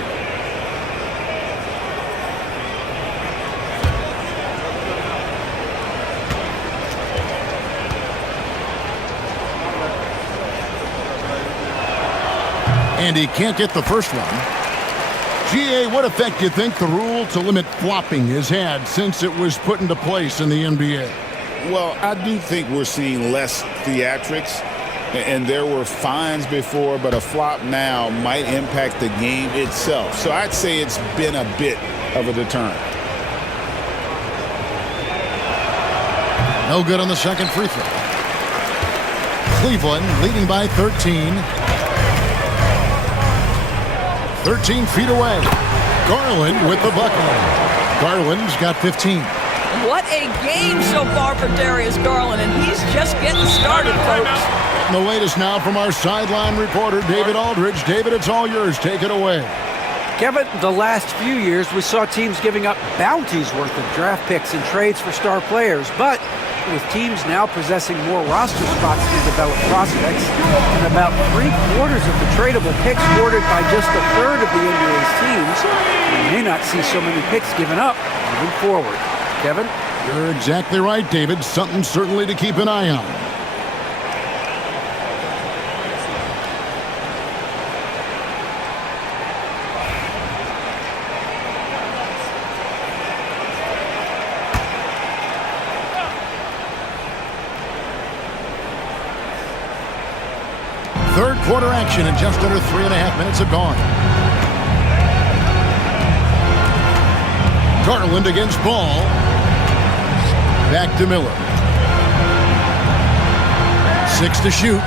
And he can't get the first one. GA, what effect do you think the rule to limit flopping has had since it was put into place in the NBA? Well, I do think we're seeing less theatrics, and there were fines before, but a flop now might impact the game itself. So I'd say it's been a bit of a deterrent. No good on the second free throw. Cleveland leading by 13. 13 feet away. Garland with the bucket. Garland's got 15. What a game so far for Darius Garland, and he's just getting started, folks. The latest now from our sideline reporter, David Aldridge. David, it's all yours. Take it away. Kevin, the last few years we saw teams giving up bounties worth of draft picks and trades for star players, but with teams now possessing more roster spots to develop prospects and about 3/4 of the tradable picks hoarded by just a third of the NBA's teams, we may not see so many picks given up moving forward. Kevin? You're exactly right, David. Something certainly to keep an eye on. Third quarter action and just under 3.5 minutes have gone. Garland against Ball. Back to Miller. 6 to shoot.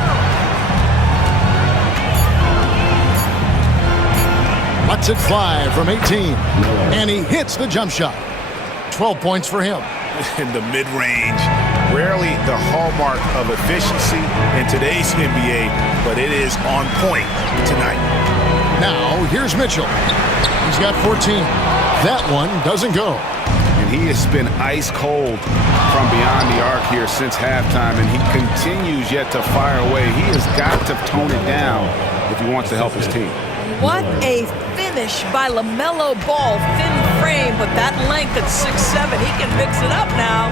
Lets it fly from 18. And he hits the jump shot. 12 points for him. In the mid-range, rarely the hallmark of efficiency in today's NBA, but it is on point tonight. Now, here's Mitchell. He's got 14. That one doesn't go. And he has been ice cold from beyond the arc here since halftime, and he continues yet to fire away. He has got to tone it down if he wants to help his team. What a finish by LaMelo Ball. Thin frame, but that length at 6'7", he can mix it up now.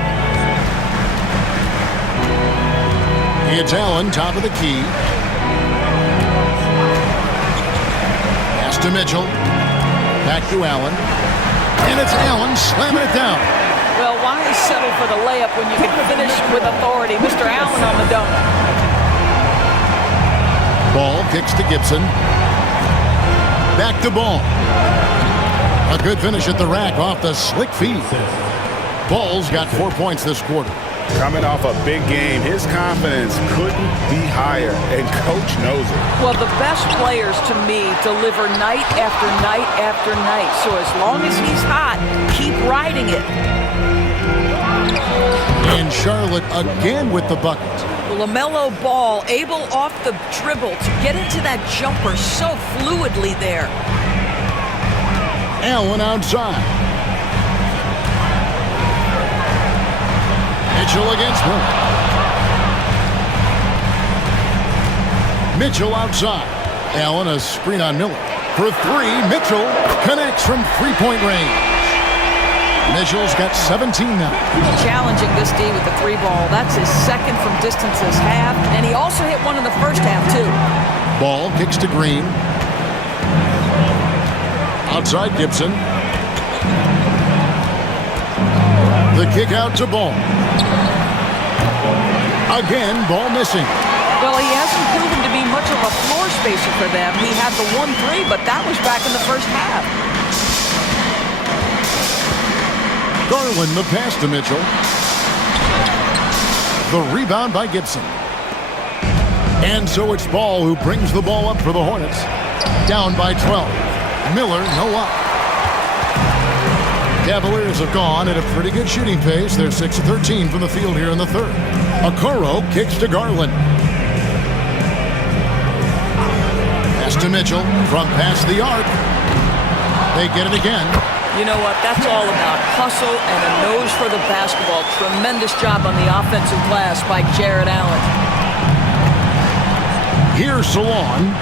It's Allen, top of the key. Pass to Mitchell. Back to Allen. And it's Allen slamming it down. Well, why settle for the layup when you can finish with authority? Mr. Allen on the donut. Ball kicks to Gibson. Back to Ball. A good finish at the rack off the slick feed. Ball's got 4 points this quarter. Coming off a big game, his confidence couldn't be higher, and Coach knows it. Well, the best players, to me, deliver night after night after night. So as long as he's hot, keep riding it. And Charlotte again with the bucket. LaMelo Ball able off the dribble to get into that jumper so fluidly there. Allen outside. Mitchell against Miller. Mitchell outside. Allen a screen on Miller. For 3, Mitchell connects from three-point range. Mitchell's got 17 now. Challenging this D with the 3-ball. That's his second from distance this half. And he also hit one in the first half, too. Ball kicks to Green. Outside Gibson. The kick out to Ball. Again, Ball missing. Well, he hasn't proven to be much of a floor spacer for them. He had the 1-3, but that was back in the first half. Garland the pass to Mitchell. The rebound by Gibson. And so it's Ball who brings the ball up for the Hornets. Down by 12. Miller, no up. Cavaliers have gone at a pretty good shooting pace. They're 6 of 13 from the field here in the third. Okoro kicks to Garland. Pass to Mitchell from past the arc. They get it again. You know what? That's all about hustle and a nose for the basketball. Tremendous job on the offensive glass by Jared Allen. Here's Salon.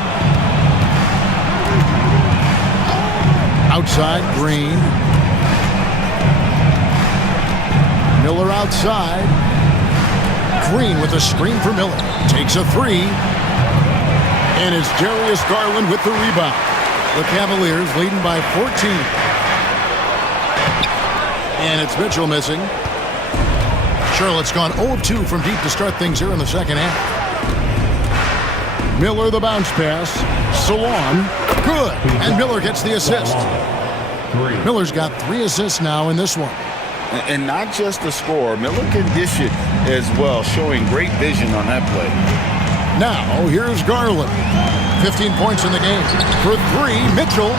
Outside, Green. Miller outside. Green with a screen for Miller. Takes a three. And it's Darius Garland with the rebound. The Cavaliers leading by 14. And it's Mitchell missing. Charlotte's gone 0 of 2 from deep to start things here in the second half. Miller the bounce pass. Salon. Good. And Miller gets the assist. Miller's got 3 assists now in this one. And not just the score. Miller can dish it as well, showing great vision on that play. Now, here's Garland. 15 points in the game. For 3, Mitchell.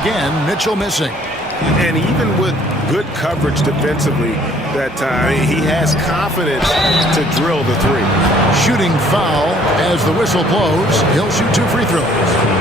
Again, Mitchell missing. And even with good coverage defensively that time, he has confidence to drill the 3. Shooting foul as the whistle blows. He'll shoot 2 free throws.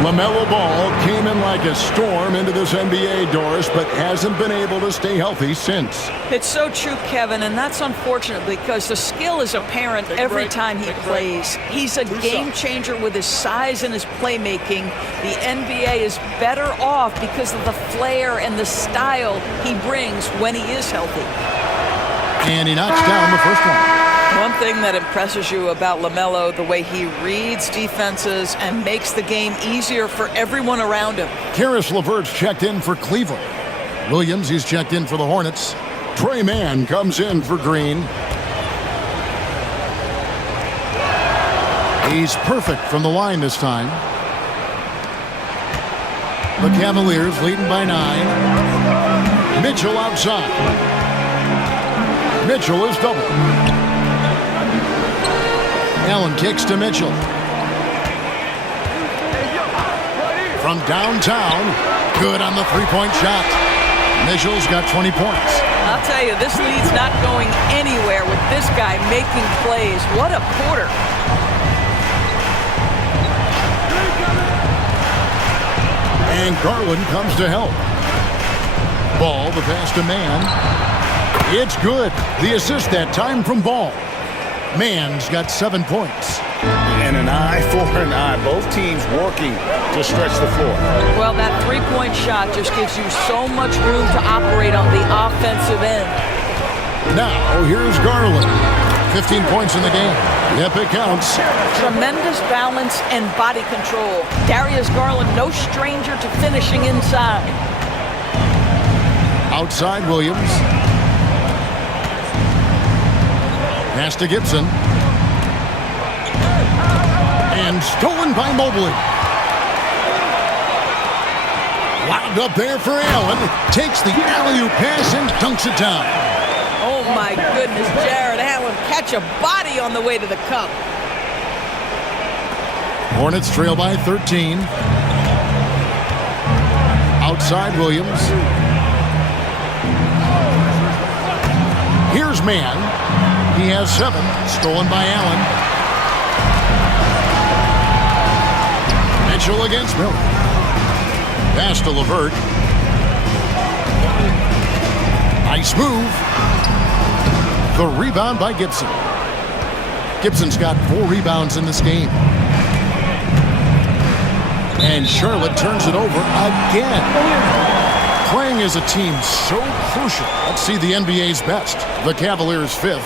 LaMelo Ball came in like a storm into this NBA, Doris, but hasn't been able to stay healthy since. It's so true, Kevin, and that's unfortunate because the skill is apparent every time he plays. He's a game changer with his size and his playmaking. The NBA is better off because of the flair and the style he brings when he is healthy. And he knocks down the first one. One thing that impresses you about LaMelo, the way he reads defenses and makes the game easier for everyone around him. Karis LeVert's checked in for Cleveland. Williams, he's checked in for the Hornets. Trey Mann comes in for Green. He's perfect from the line this time. The Cavaliers leading by 9. Mitchell outside. Mitchell is double. Allen kicks to Mitchell. From downtown, good on the three-point shot. Mitchell's got 20 points. I'll tell you, this lead's not going anywhere with this guy making plays. What a quarter. And Garland comes to help. Ball, the pass to Mann. It's good. The assist that time from Ball. Mann's got 7 points. And an eye for an eye. Both teams working to stretch the floor. Well, that three-point shot just gives you so much room to operate on the offensive end. Now, here's Garland. 15 points in the game. Yep, it counts. Tremendous balance and body control. Darius Garland, no stranger to finishing inside. Outside Williams. Pass to Gibson. And stolen by Mobley. Wound up there for Allen. Takes the alley-oop pass and dunks it down. Oh my goodness, Jared Allen catch a body on the way to the cup. Hornets trail by 13. Outside Williams. Here's Mann. He has 7. Stolen by Allen. Mitchell against Miller. Pass to LeVert. Nice move. The rebound by Gibson. Gibson's got 4 rebounds in this game. And Charlotte turns it over again. Playing as a team so crucial. Let's see the NBA's best. The Cavaliers 5th.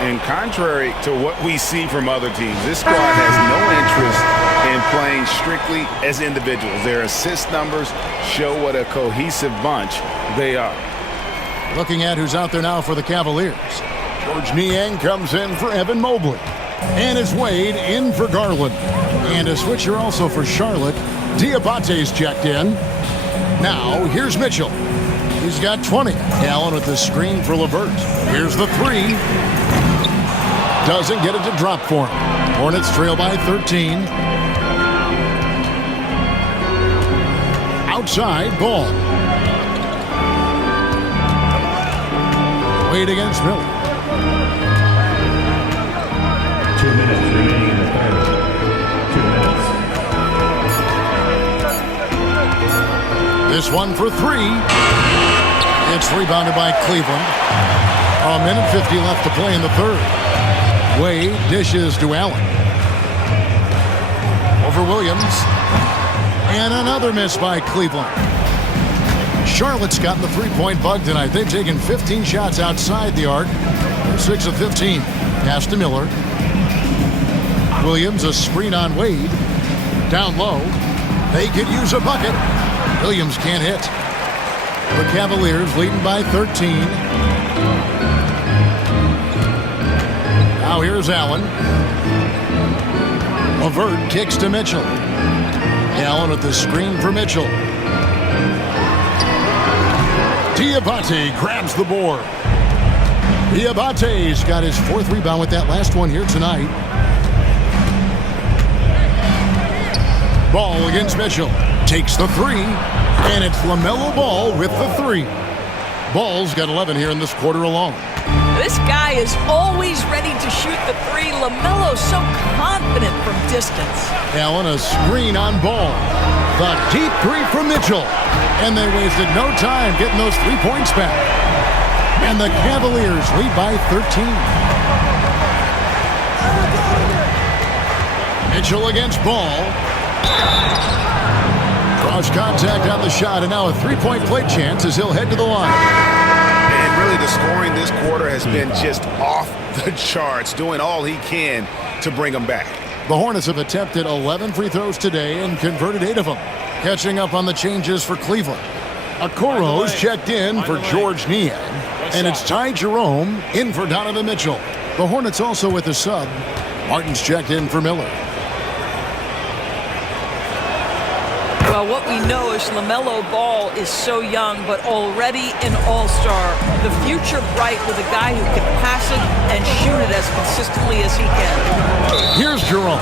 And contrary to what we see from other teams, this squad has no interest in playing strictly as individuals. Their assist numbers show what a cohesive bunch they are. Looking at who's out there now for the Cavaliers. George Niang comes in for Evan Mobley. And it's Wade in for Garland. And a switcher also for Charlotte. Diabate's checked in. Now, here's Mitchell. He's got 20. Allen with the screen for LeVert. Here's the three. Doesn't get it to drop for him. Hornets trail by 13. Outside, Ball. Wade against Miller. 2 minutes remaining in the third. 2 minutes. This one for three. It's rebounded by Cleveland. A minute 50 left to play in the third. Wade dishes to Allen. Over Williams. And another miss by Cleveland. Charlotte's gotten the three-point bug tonight. They've taken 15 shots outside the arc. They're 6 of 15. Pass to Miller. Williams, a screen on Wade. Down low. They could use a bucket. Williams can't hit. The Cavaliers leading by 13. Now here's Allen. LeVert kicks to Mitchell. Allen with the screen for Mitchell. Diabate grabs the board. Diabate's got his fourth rebound with that last one here tonight. Ball against Mitchell. Takes the three. And it's LaMelo Ball with the three. Ball's got 11 here in this quarter alone. This guy is always ready to shoot the three. LaMelo's so confident from distance. Allen, a screen on Ball. The deep three from Mitchell. And they wasted no time getting those 3 points back. And the Cavaliers lead by 13. Mitchell against Ball. Cross contact on the shot, and now a three-point play chance as he'll head to the line. And really the scoring this quarter has been just off the charts, doing all he can to bring them back. The Hornets have attempted 11 free throws today and converted 8 of them. Catching up on the changes for Cleveland. Okoro's checked in for George Niang, and it's Ty Jerome in for Donovan Mitchell. The Hornets also with a sub. Martin's checked in for Miller. Well, what we know is LaMelo Ball is so young, but already an all-star. The future bright with a guy who can pass it and shoot it as consistently as he can. Here's Jerome.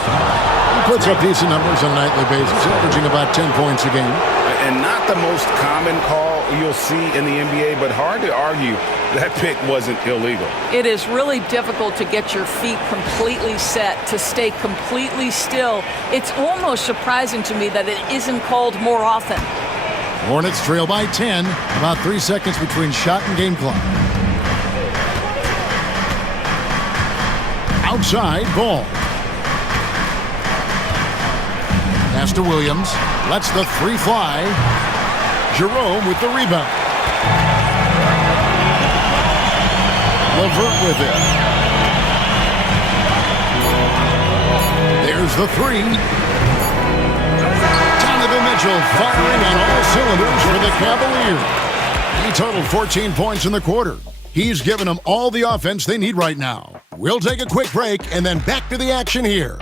He puts up decent numbers on a nightly basis, averaging about 10 points a game. And not the most common call you'll see in the NBA, but hard to argue that pick wasn't illegal. It is really difficult to get your feet completely set, to stay completely still. It's almost surprising to me that it isn't called more often. Hornets trail by 10, about 3 seconds between shot and game clock. Outside, Ball. Pass to Williams. Lets the three fly. Jerome with the rebound. LeVert with it. There's the three. Donovan Mitchell firing on all cylinders for the Cavaliers. He totaled 14 points in the quarter. He's given them all the offense they need right now. We'll take a quick break and then back to the action here.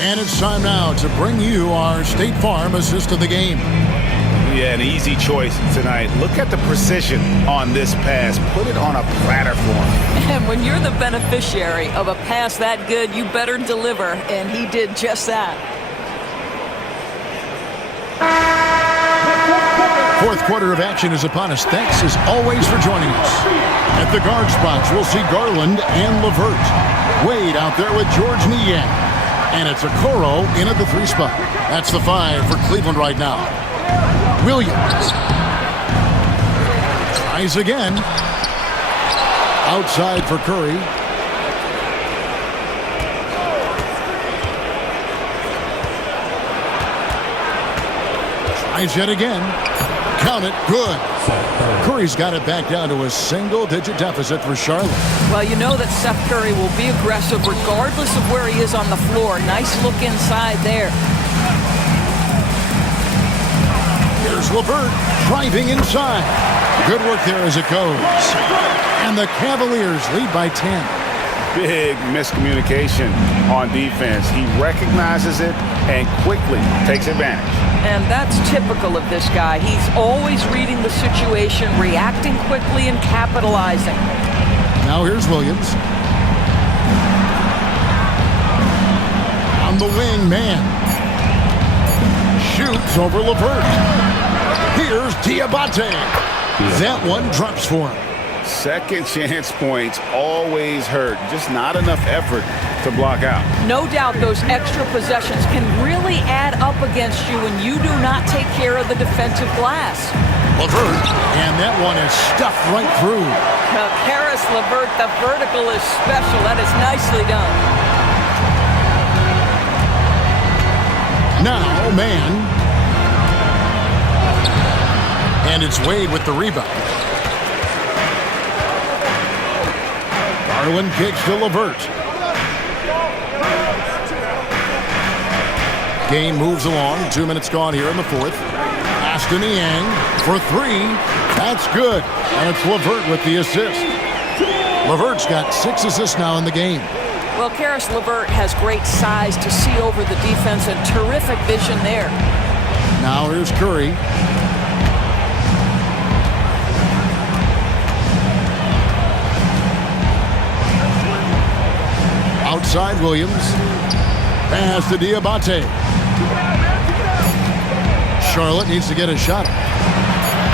And it's time now to bring you our State Farm assist of the game. Yeah, an easy choice tonight. Look at the precision on this pass. Put it on a platter for him. And when you're the beneficiary of a pass that good, you better deliver, and he did just that. Fourth quarter of action is upon us. Thanks as always for joining us. At the guard spots, we'll see Garland and LeVert. Wade out there with George Niang. And it's Okoro in at the three spot. That's the 5 for Cleveland right now. Williams. Tries again. Outside for Curry. Tries yet again. Count it. Good. Curry's got it back down to a single-digit deficit for Charlotte. Well, you know that Steph Curry will be aggressive regardless of where he is on the floor. Nice look inside there. Here's LeVert driving inside. Good work there as it goes. And the Cavaliers lead by 10. Big miscommunication on defense. He recognizes it and quickly takes advantage. And that's typical of this guy. He's always reading the situation, reacting quickly, and capitalizing. Now here's Williams. On the wing, man. Shoots over LeVert. Here's Diabate. That one drops for him. Second chance points always hurt. Just not enough effort to block out. No doubt those extra possessions can really add up against you when you do not take care of the defensive glass. LeVert, and that one is stuffed right through. Karis LeVert, the vertical is special. That is nicely done. Now, man. And it's Wade with the rebound. Garland kicks to LeVert. Game moves along. 2 minutes gone here in the fourth. Pass to Niang for three. That's good. And it's LeVert with the assist. LeVert's got 6 assists now in the game. Well, Karis LeVert has great size to see over the defense and terrific vision there. Now here's Curry. Outside Williams. Pass to Diabate. Charlotte needs to get a shot.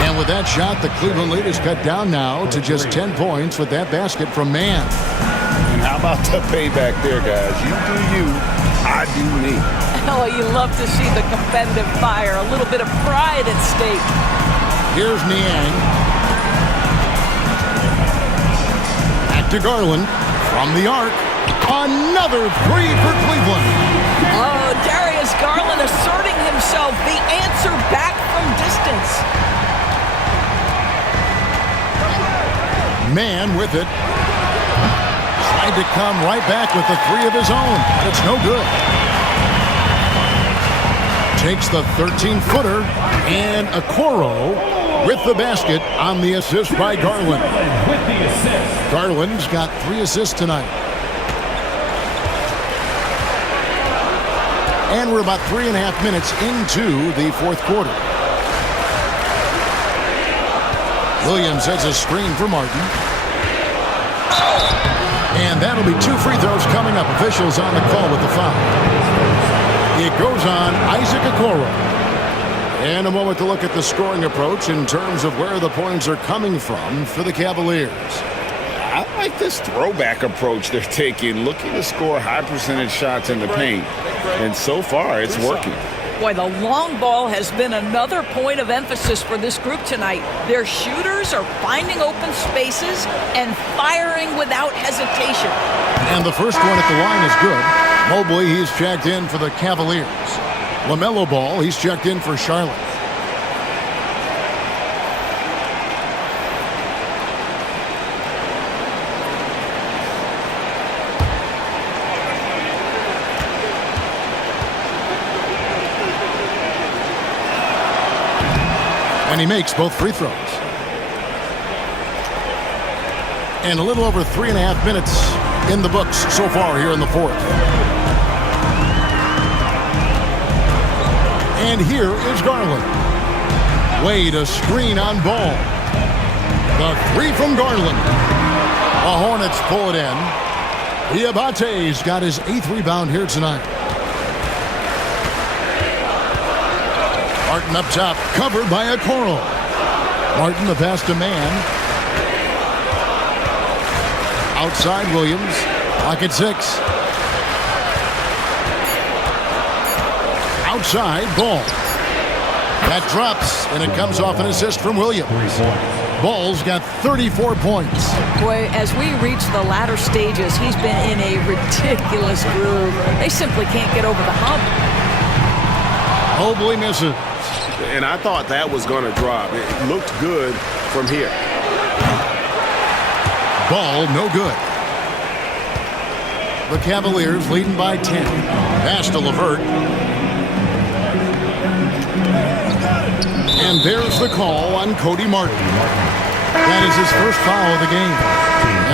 And with that shot, the Cleveland lead is cut down now to just 10 points with that basket from Mann. And how about the payback there, guys? You do you, I do me. Oh, you love to see the competitive fire. A little bit of pride at stake. Here's Niang. Back to Garland from the arc. Another three for Cleveland. Oh, Darius Garland asserting himself, the answer back from distance. Mann with it. Tried to come right back with the three of his own, but it's no good. Takes the 13-footer, and Okoro with the basket on the assist by Garland. Garland's got 3 assists tonight. And we're about 3.5 minutes into the fourth quarter. Williams has a screen for Martin. And that'll be 2 free throws coming up. Officials on the call with the foul. It goes on Isaac Okoro. And a moment to look at the scoring approach in terms of where the points are coming from for the Cavaliers. I like this throwback approach they're taking, looking to score high percentage shots in the paint. And so far, it's working. Boy, the long ball has been another point of emphasis for this group tonight. Their shooters are finding open spaces and firing without hesitation. And the first one at the line is good. Mobley, he's checked in for the Cavaliers. LaMelo Ball, he's checked in for Charlotte. And he makes both free throws. And a little over 3.5 minutes in the books so far here in the fourth. And here is Garland. Wade, a screen on Ball. The three from Garland. The Hornets pull it in. Diabate's got his 8th rebound here tonight. Martin up top, covered by Okoro. Martin, the pass to Mann. Outside Williams, pocket 6. Outside, Ball. That drops, and it comes off an assist from Williams. Ball's got 34 points. Boy, as we reach the latter stages, he's been in a ridiculous groove. They simply can't get over the hump. Mobley misses. and I thought that was going to drop. It looked good from here. Ball no good. The Cavaliers leading by 10. Pass to LeVert. And there's the call on Cody Martin. That is his first foul of the game.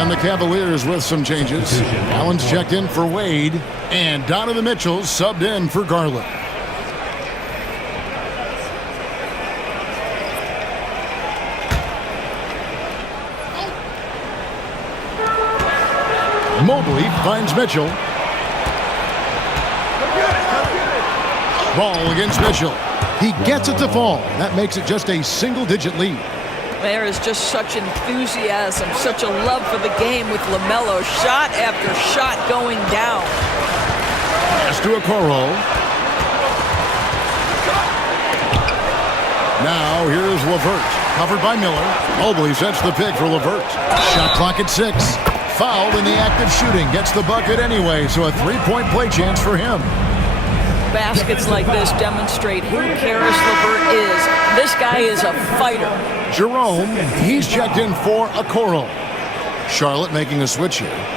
And the Cavaliers with some changes. Allen's checked in for Wade. And Donovan Mitchell subbed in for Garland. Mobley finds Mitchell. Ball against Mitchell. He gets it to fall. That makes it just a single-digit lead. There is just such enthusiasm, such a love for the game with LaMelo. Shot after shot going down. Pass to Okoro. Now here's LeVert. Covered by Miller. Mobley sets the pick for LeVert. Shot clock at 6. Fouled in the act of shooting. Gets the bucket anyway, so a three-point play chance for him. Baskets like this demonstrate who Caris LeVert is. This guy is a fighter. Jerome, he's checked in for Okoro. Charlotte making a switch here.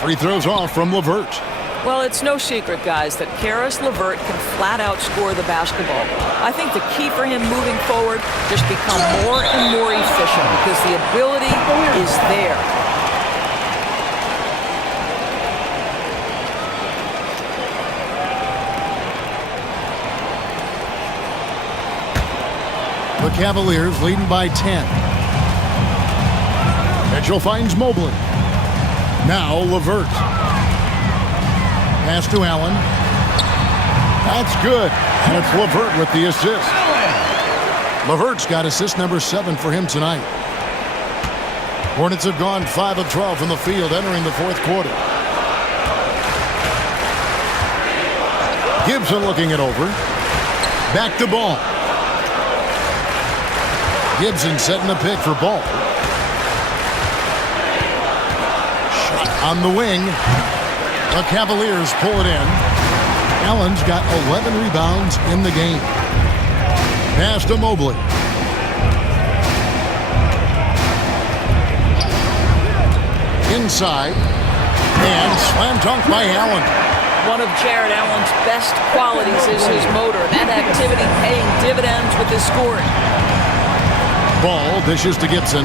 Free throws off from LeVert. Well, it's no secret, guys, that Caris LeVert can flat out score the basketball. I think the key for him moving forward, just become more and more efficient because the ability is there. The Cavaliers leading by 10. Mitchell finds Mobley. Now LeVert. Pass to Allen. That's good. And it's LeVert with the assist. LeVert's got assist number 7 for him tonight. Hornets have gone 5 of 12 from the field entering the fourth quarter. Gibson looking it over. Back to Ball. Gibson setting the pick for Ball. Shot on the wing. The Cavaliers pull it in. Allen's got 11 rebounds in the game. Pass to Mobley. Inside. And slam dunk by Allen. One of Jared Allen's best qualities is his motor. That activity paying dividends with his scoring. Ball dishes to Gibson.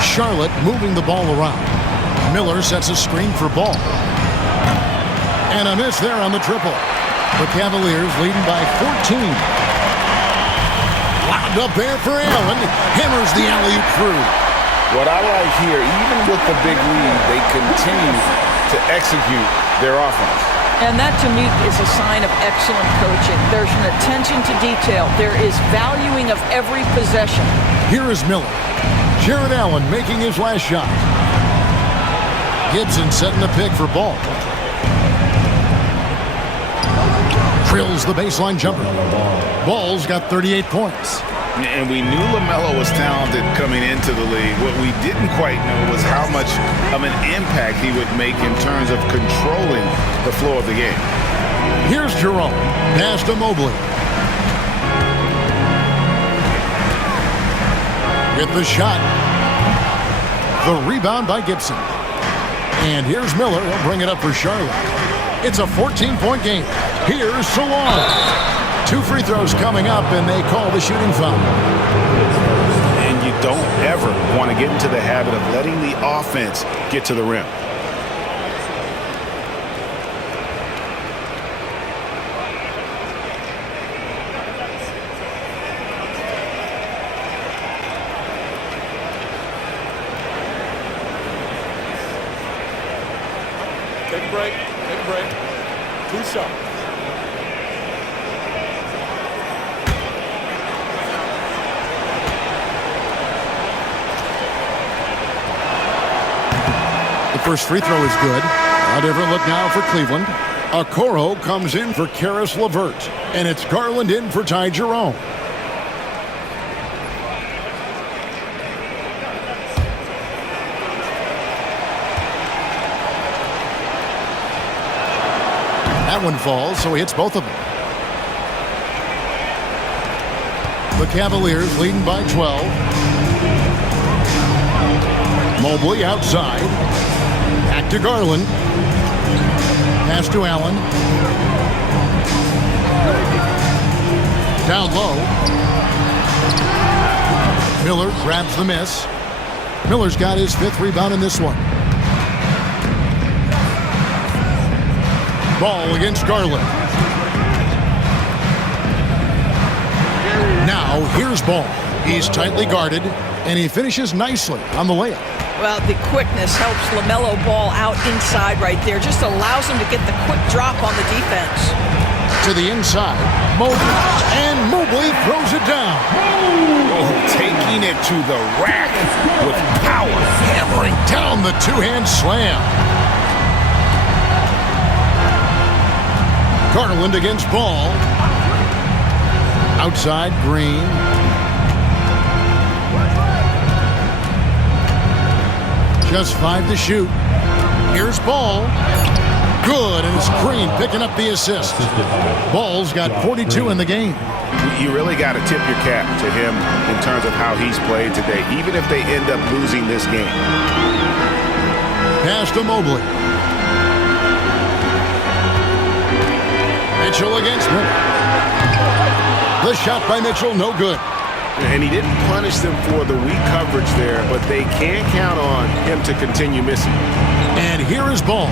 Charlotte moving the ball around. Miller sets a screen for Ball. And a miss there on the triple. The Cavaliers leading by 14. Wound up there for Allen. Hammers the alley-oop through. What I like here, even with the big lead, they continue to execute their offense. And that, to me, is a sign of excellent coaching. There's an attention to detail. There is valuing of every possession. Here is Miller. Jared Allen making his last shot. Gibson setting the pick for Ball. Drills the baseline jumper. Ball's got 38 points. And we knew LaMelo was talented coming into the league. What we didn't quite know was how much of an impact he would make in terms of controlling the flow of the game. Here's Jerome. Pass to Mobley. Get the shot. The rebound by Gibson. And here's Miller. He'll bring it up for Charlotte. It's a 14-point game. Here's Salon. 2 free throws coming up, and they call the shooting foul. And you don't ever want to get into the habit of letting the offense get to the rim. Take a break. Take a break. 2 shots. First free throw is good. A different look now for Cleveland. Okoro comes in for Karis LeVert, and it's Garland in for Ty Jerome. That one falls, so he hits both of them. The Cavaliers leading by 12. Mobley outside. Back to Garland. Pass to Allen. Down low. Miller grabs the miss. Miller's got his 5th rebound in this one. Ball against Garland. Now here's Ball. He's tightly guarded, and he finishes nicely on the layup. Well, the quickness helps LaMelo Ball out inside right there. Just allows him to get the quick drop on the defense. To the inside, Mobley. And Mobley throws it down. Oh, taking it to the rack with power. Hammering down the two-hand slam. Garland against Ball. Outside, Green. Just 5 to shoot. Here's Ball. Good, and it's Green picking up the assist. Ball's got 42 in the game. You really got to tip your cap to him in terms of how he's played today, even if they end up losing this game. Pass to Mobley. Mitchell against Miller. The shot by Mitchell, no good. And he didn't punish them for the weak coverage there, but they can't count on him to continue missing. And here is Ball.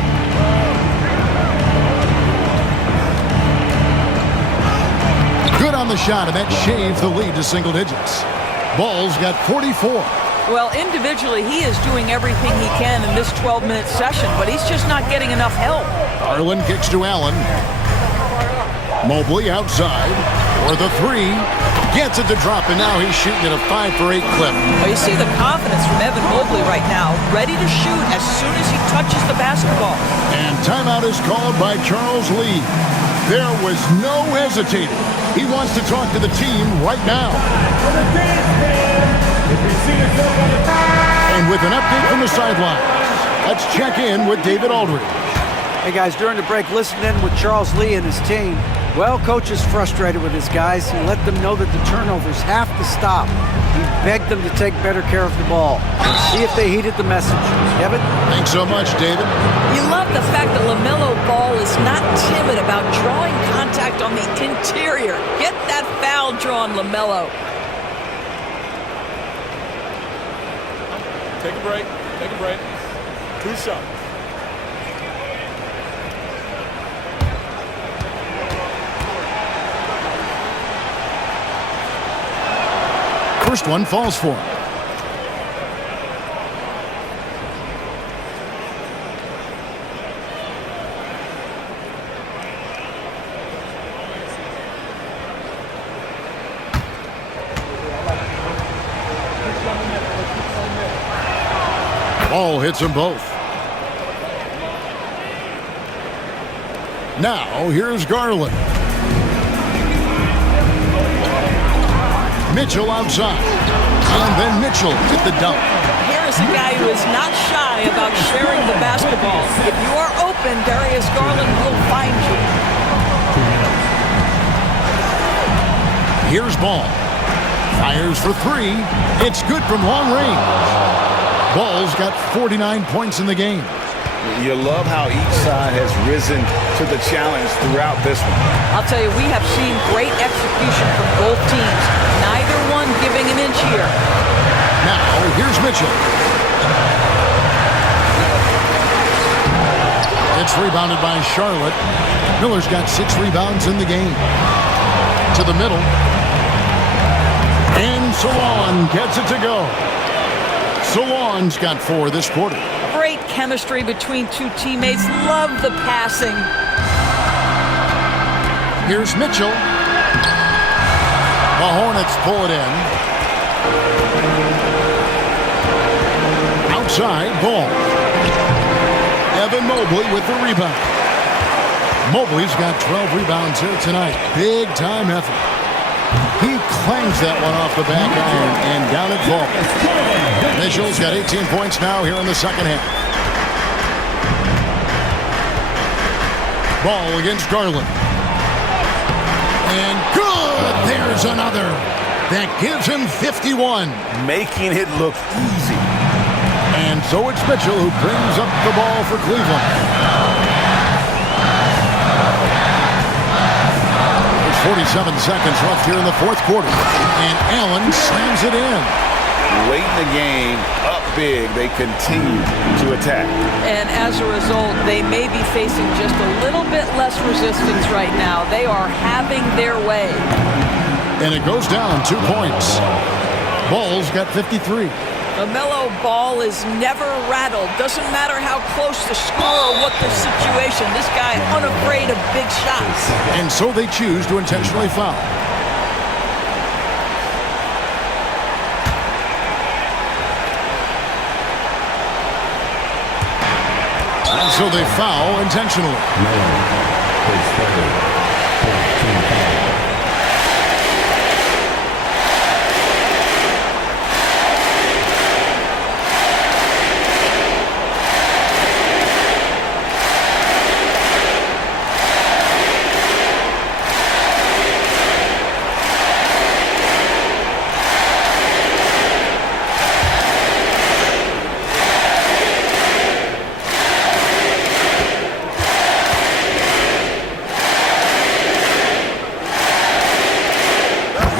Good on the shot, and that shaves the lead to single digits. Ball's got 44. Well, individually, he is doing everything he can in this 12-minute session, but he's just not getting enough help. Garland kicks to Allen. Mobley outside for the 3. Gets it to drop, and now he's shooting at a 5-for-8 clip. Well, you see the confidence from Evan Mobley right now, ready to shoot as soon as he touches the basketball. And timeout is called by Charles Lee. There was no hesitating. He wants to talk to the team right now. And with an update from the sideline, let's check in with David Aldridge. Hey guys, during the break, listen in with Charles Lee and his team. Well, coach is frustrated with his guys. He let them know that the turnovers have to stop. He begged them to take better care of the ball. See if they heeded the message. Kevin? Thanks so much, David. You love the fact that LaMelo Ball is not timid about drawing contact on the interior. Get that foul drawn, LaMelo. Take a break. Take a break. 2 shots. First one falls for him. Ball hits them both. Now, here's Garland. Mitchell outside. And then Mitchell with the dunk. Here is a guy who is not shy about sharing the basketball. If you are open, Darius Garland will find you. Here's Ball. Fires for 3. It's good from long range. Ball's got 49 points in the game. You love how each side has risen to the challenge throughout this one. I'll tell you, we have seen great execution from both teams. Neither one giving an inch here. Now, here's Mitchell. It's rebounded by Charlotte. Miller's got 6 rebounds in the game. To the middle. And Salon gets it to go. Salon's got 4 this quarter. Great chemistry between two teammates. Love the passing. Here's Mitchell. The Hornets pull it in. Outside, Ball. Evan Mobley with the rebound. Mobley's got 12 rebounds here tonight. Big time effort. He clangs that one off the back iron and down it falls. Mitchell's got 18 points now here in the second half. Ball against Garland. And good! There's another. That gives him 51. Making it look easy. And so it's Mitchell who brings up the ball for Cleveland. There's 47 seconds left here in the fourth quarter. And Allen slams it in. Late in the game, up big, they continue to attack. And as a result, they may be facing just a little bit less resistance right now. They are having their way. And it goes down 2 points. Ball's got 53. LaMelo Ball is never rattled. Doesn't matter how close the score or what the situation. This guy unafraid of big shots. And so they choose to intentionally foul. And so they foul intentionally.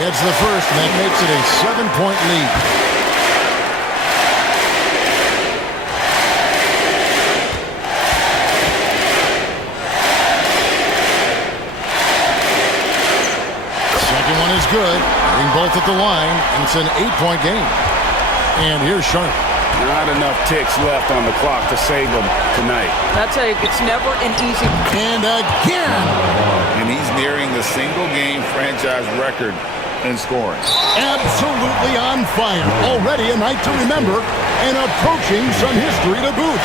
Gets the first, and that makes it a 7-point lead. Second one is good. Being both at the line, and it's an 8-point game. And here's Sharp. Not enough ticks left on the clock to save them tonight. I tell you, it's never an easy. And again. And he's nearing the single-game franchise record in scoring. Absolutely on fire. Already a night to remember and approaching some history to boot.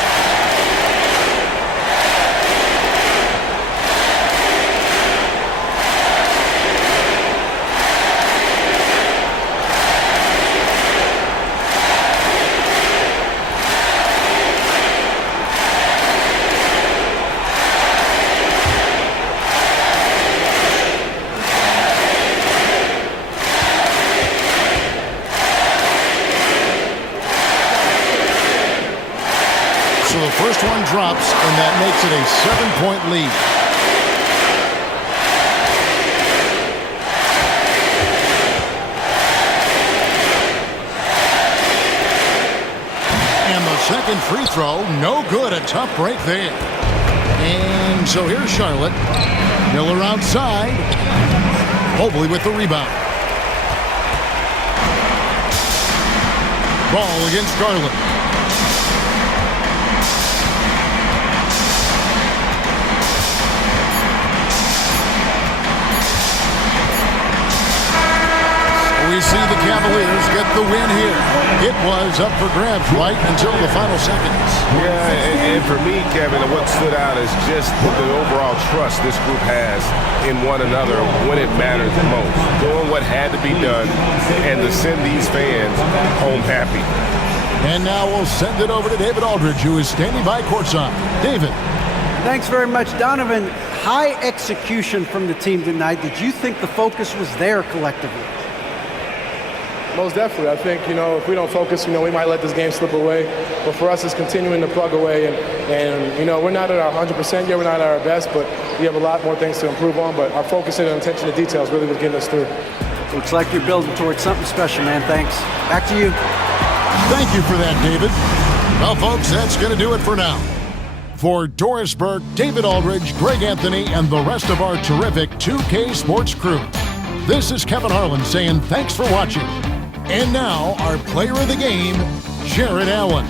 So the first one drops, and that makes it a 7-point lead. And the second free throw, no good. A tough break there. And so here's Charlotte. Miller outside. Mobley with the rebound. Ball against Garland. We see the Cavaliers get the win here. It was up for grabs right until the final seconds. Yeah, and for me, Kevin, what stood out is just the overall trust this group has in one another when it matters the most. Doing what had to be done and to send these fans home happy. And now we'll send it over to David Aldridge, who is standing by courtside. David. Thanks very much, Donovan. High execution from the team tonight. Did you think the focus was there collectively? Most definitely. I think, if we don't focus, we might let this game slip away. But for us, it's continuing to plug away. And we're not at our 100% yet. We're not at our best, but we have a lot more things to improve on. But our focus and attention to details really was getting us through. Looks like you're building towards something special, man. Thanks. Back to you. Thank you for that, David. Well, folks, that's going to do it for now. For Doris Burke, David Aldridge, Greg Anthony, and the rest of our terrific 2K Sports crew, this is Kevin Harlan saying thanks for watching. And now, our player of the game, Jared Allen.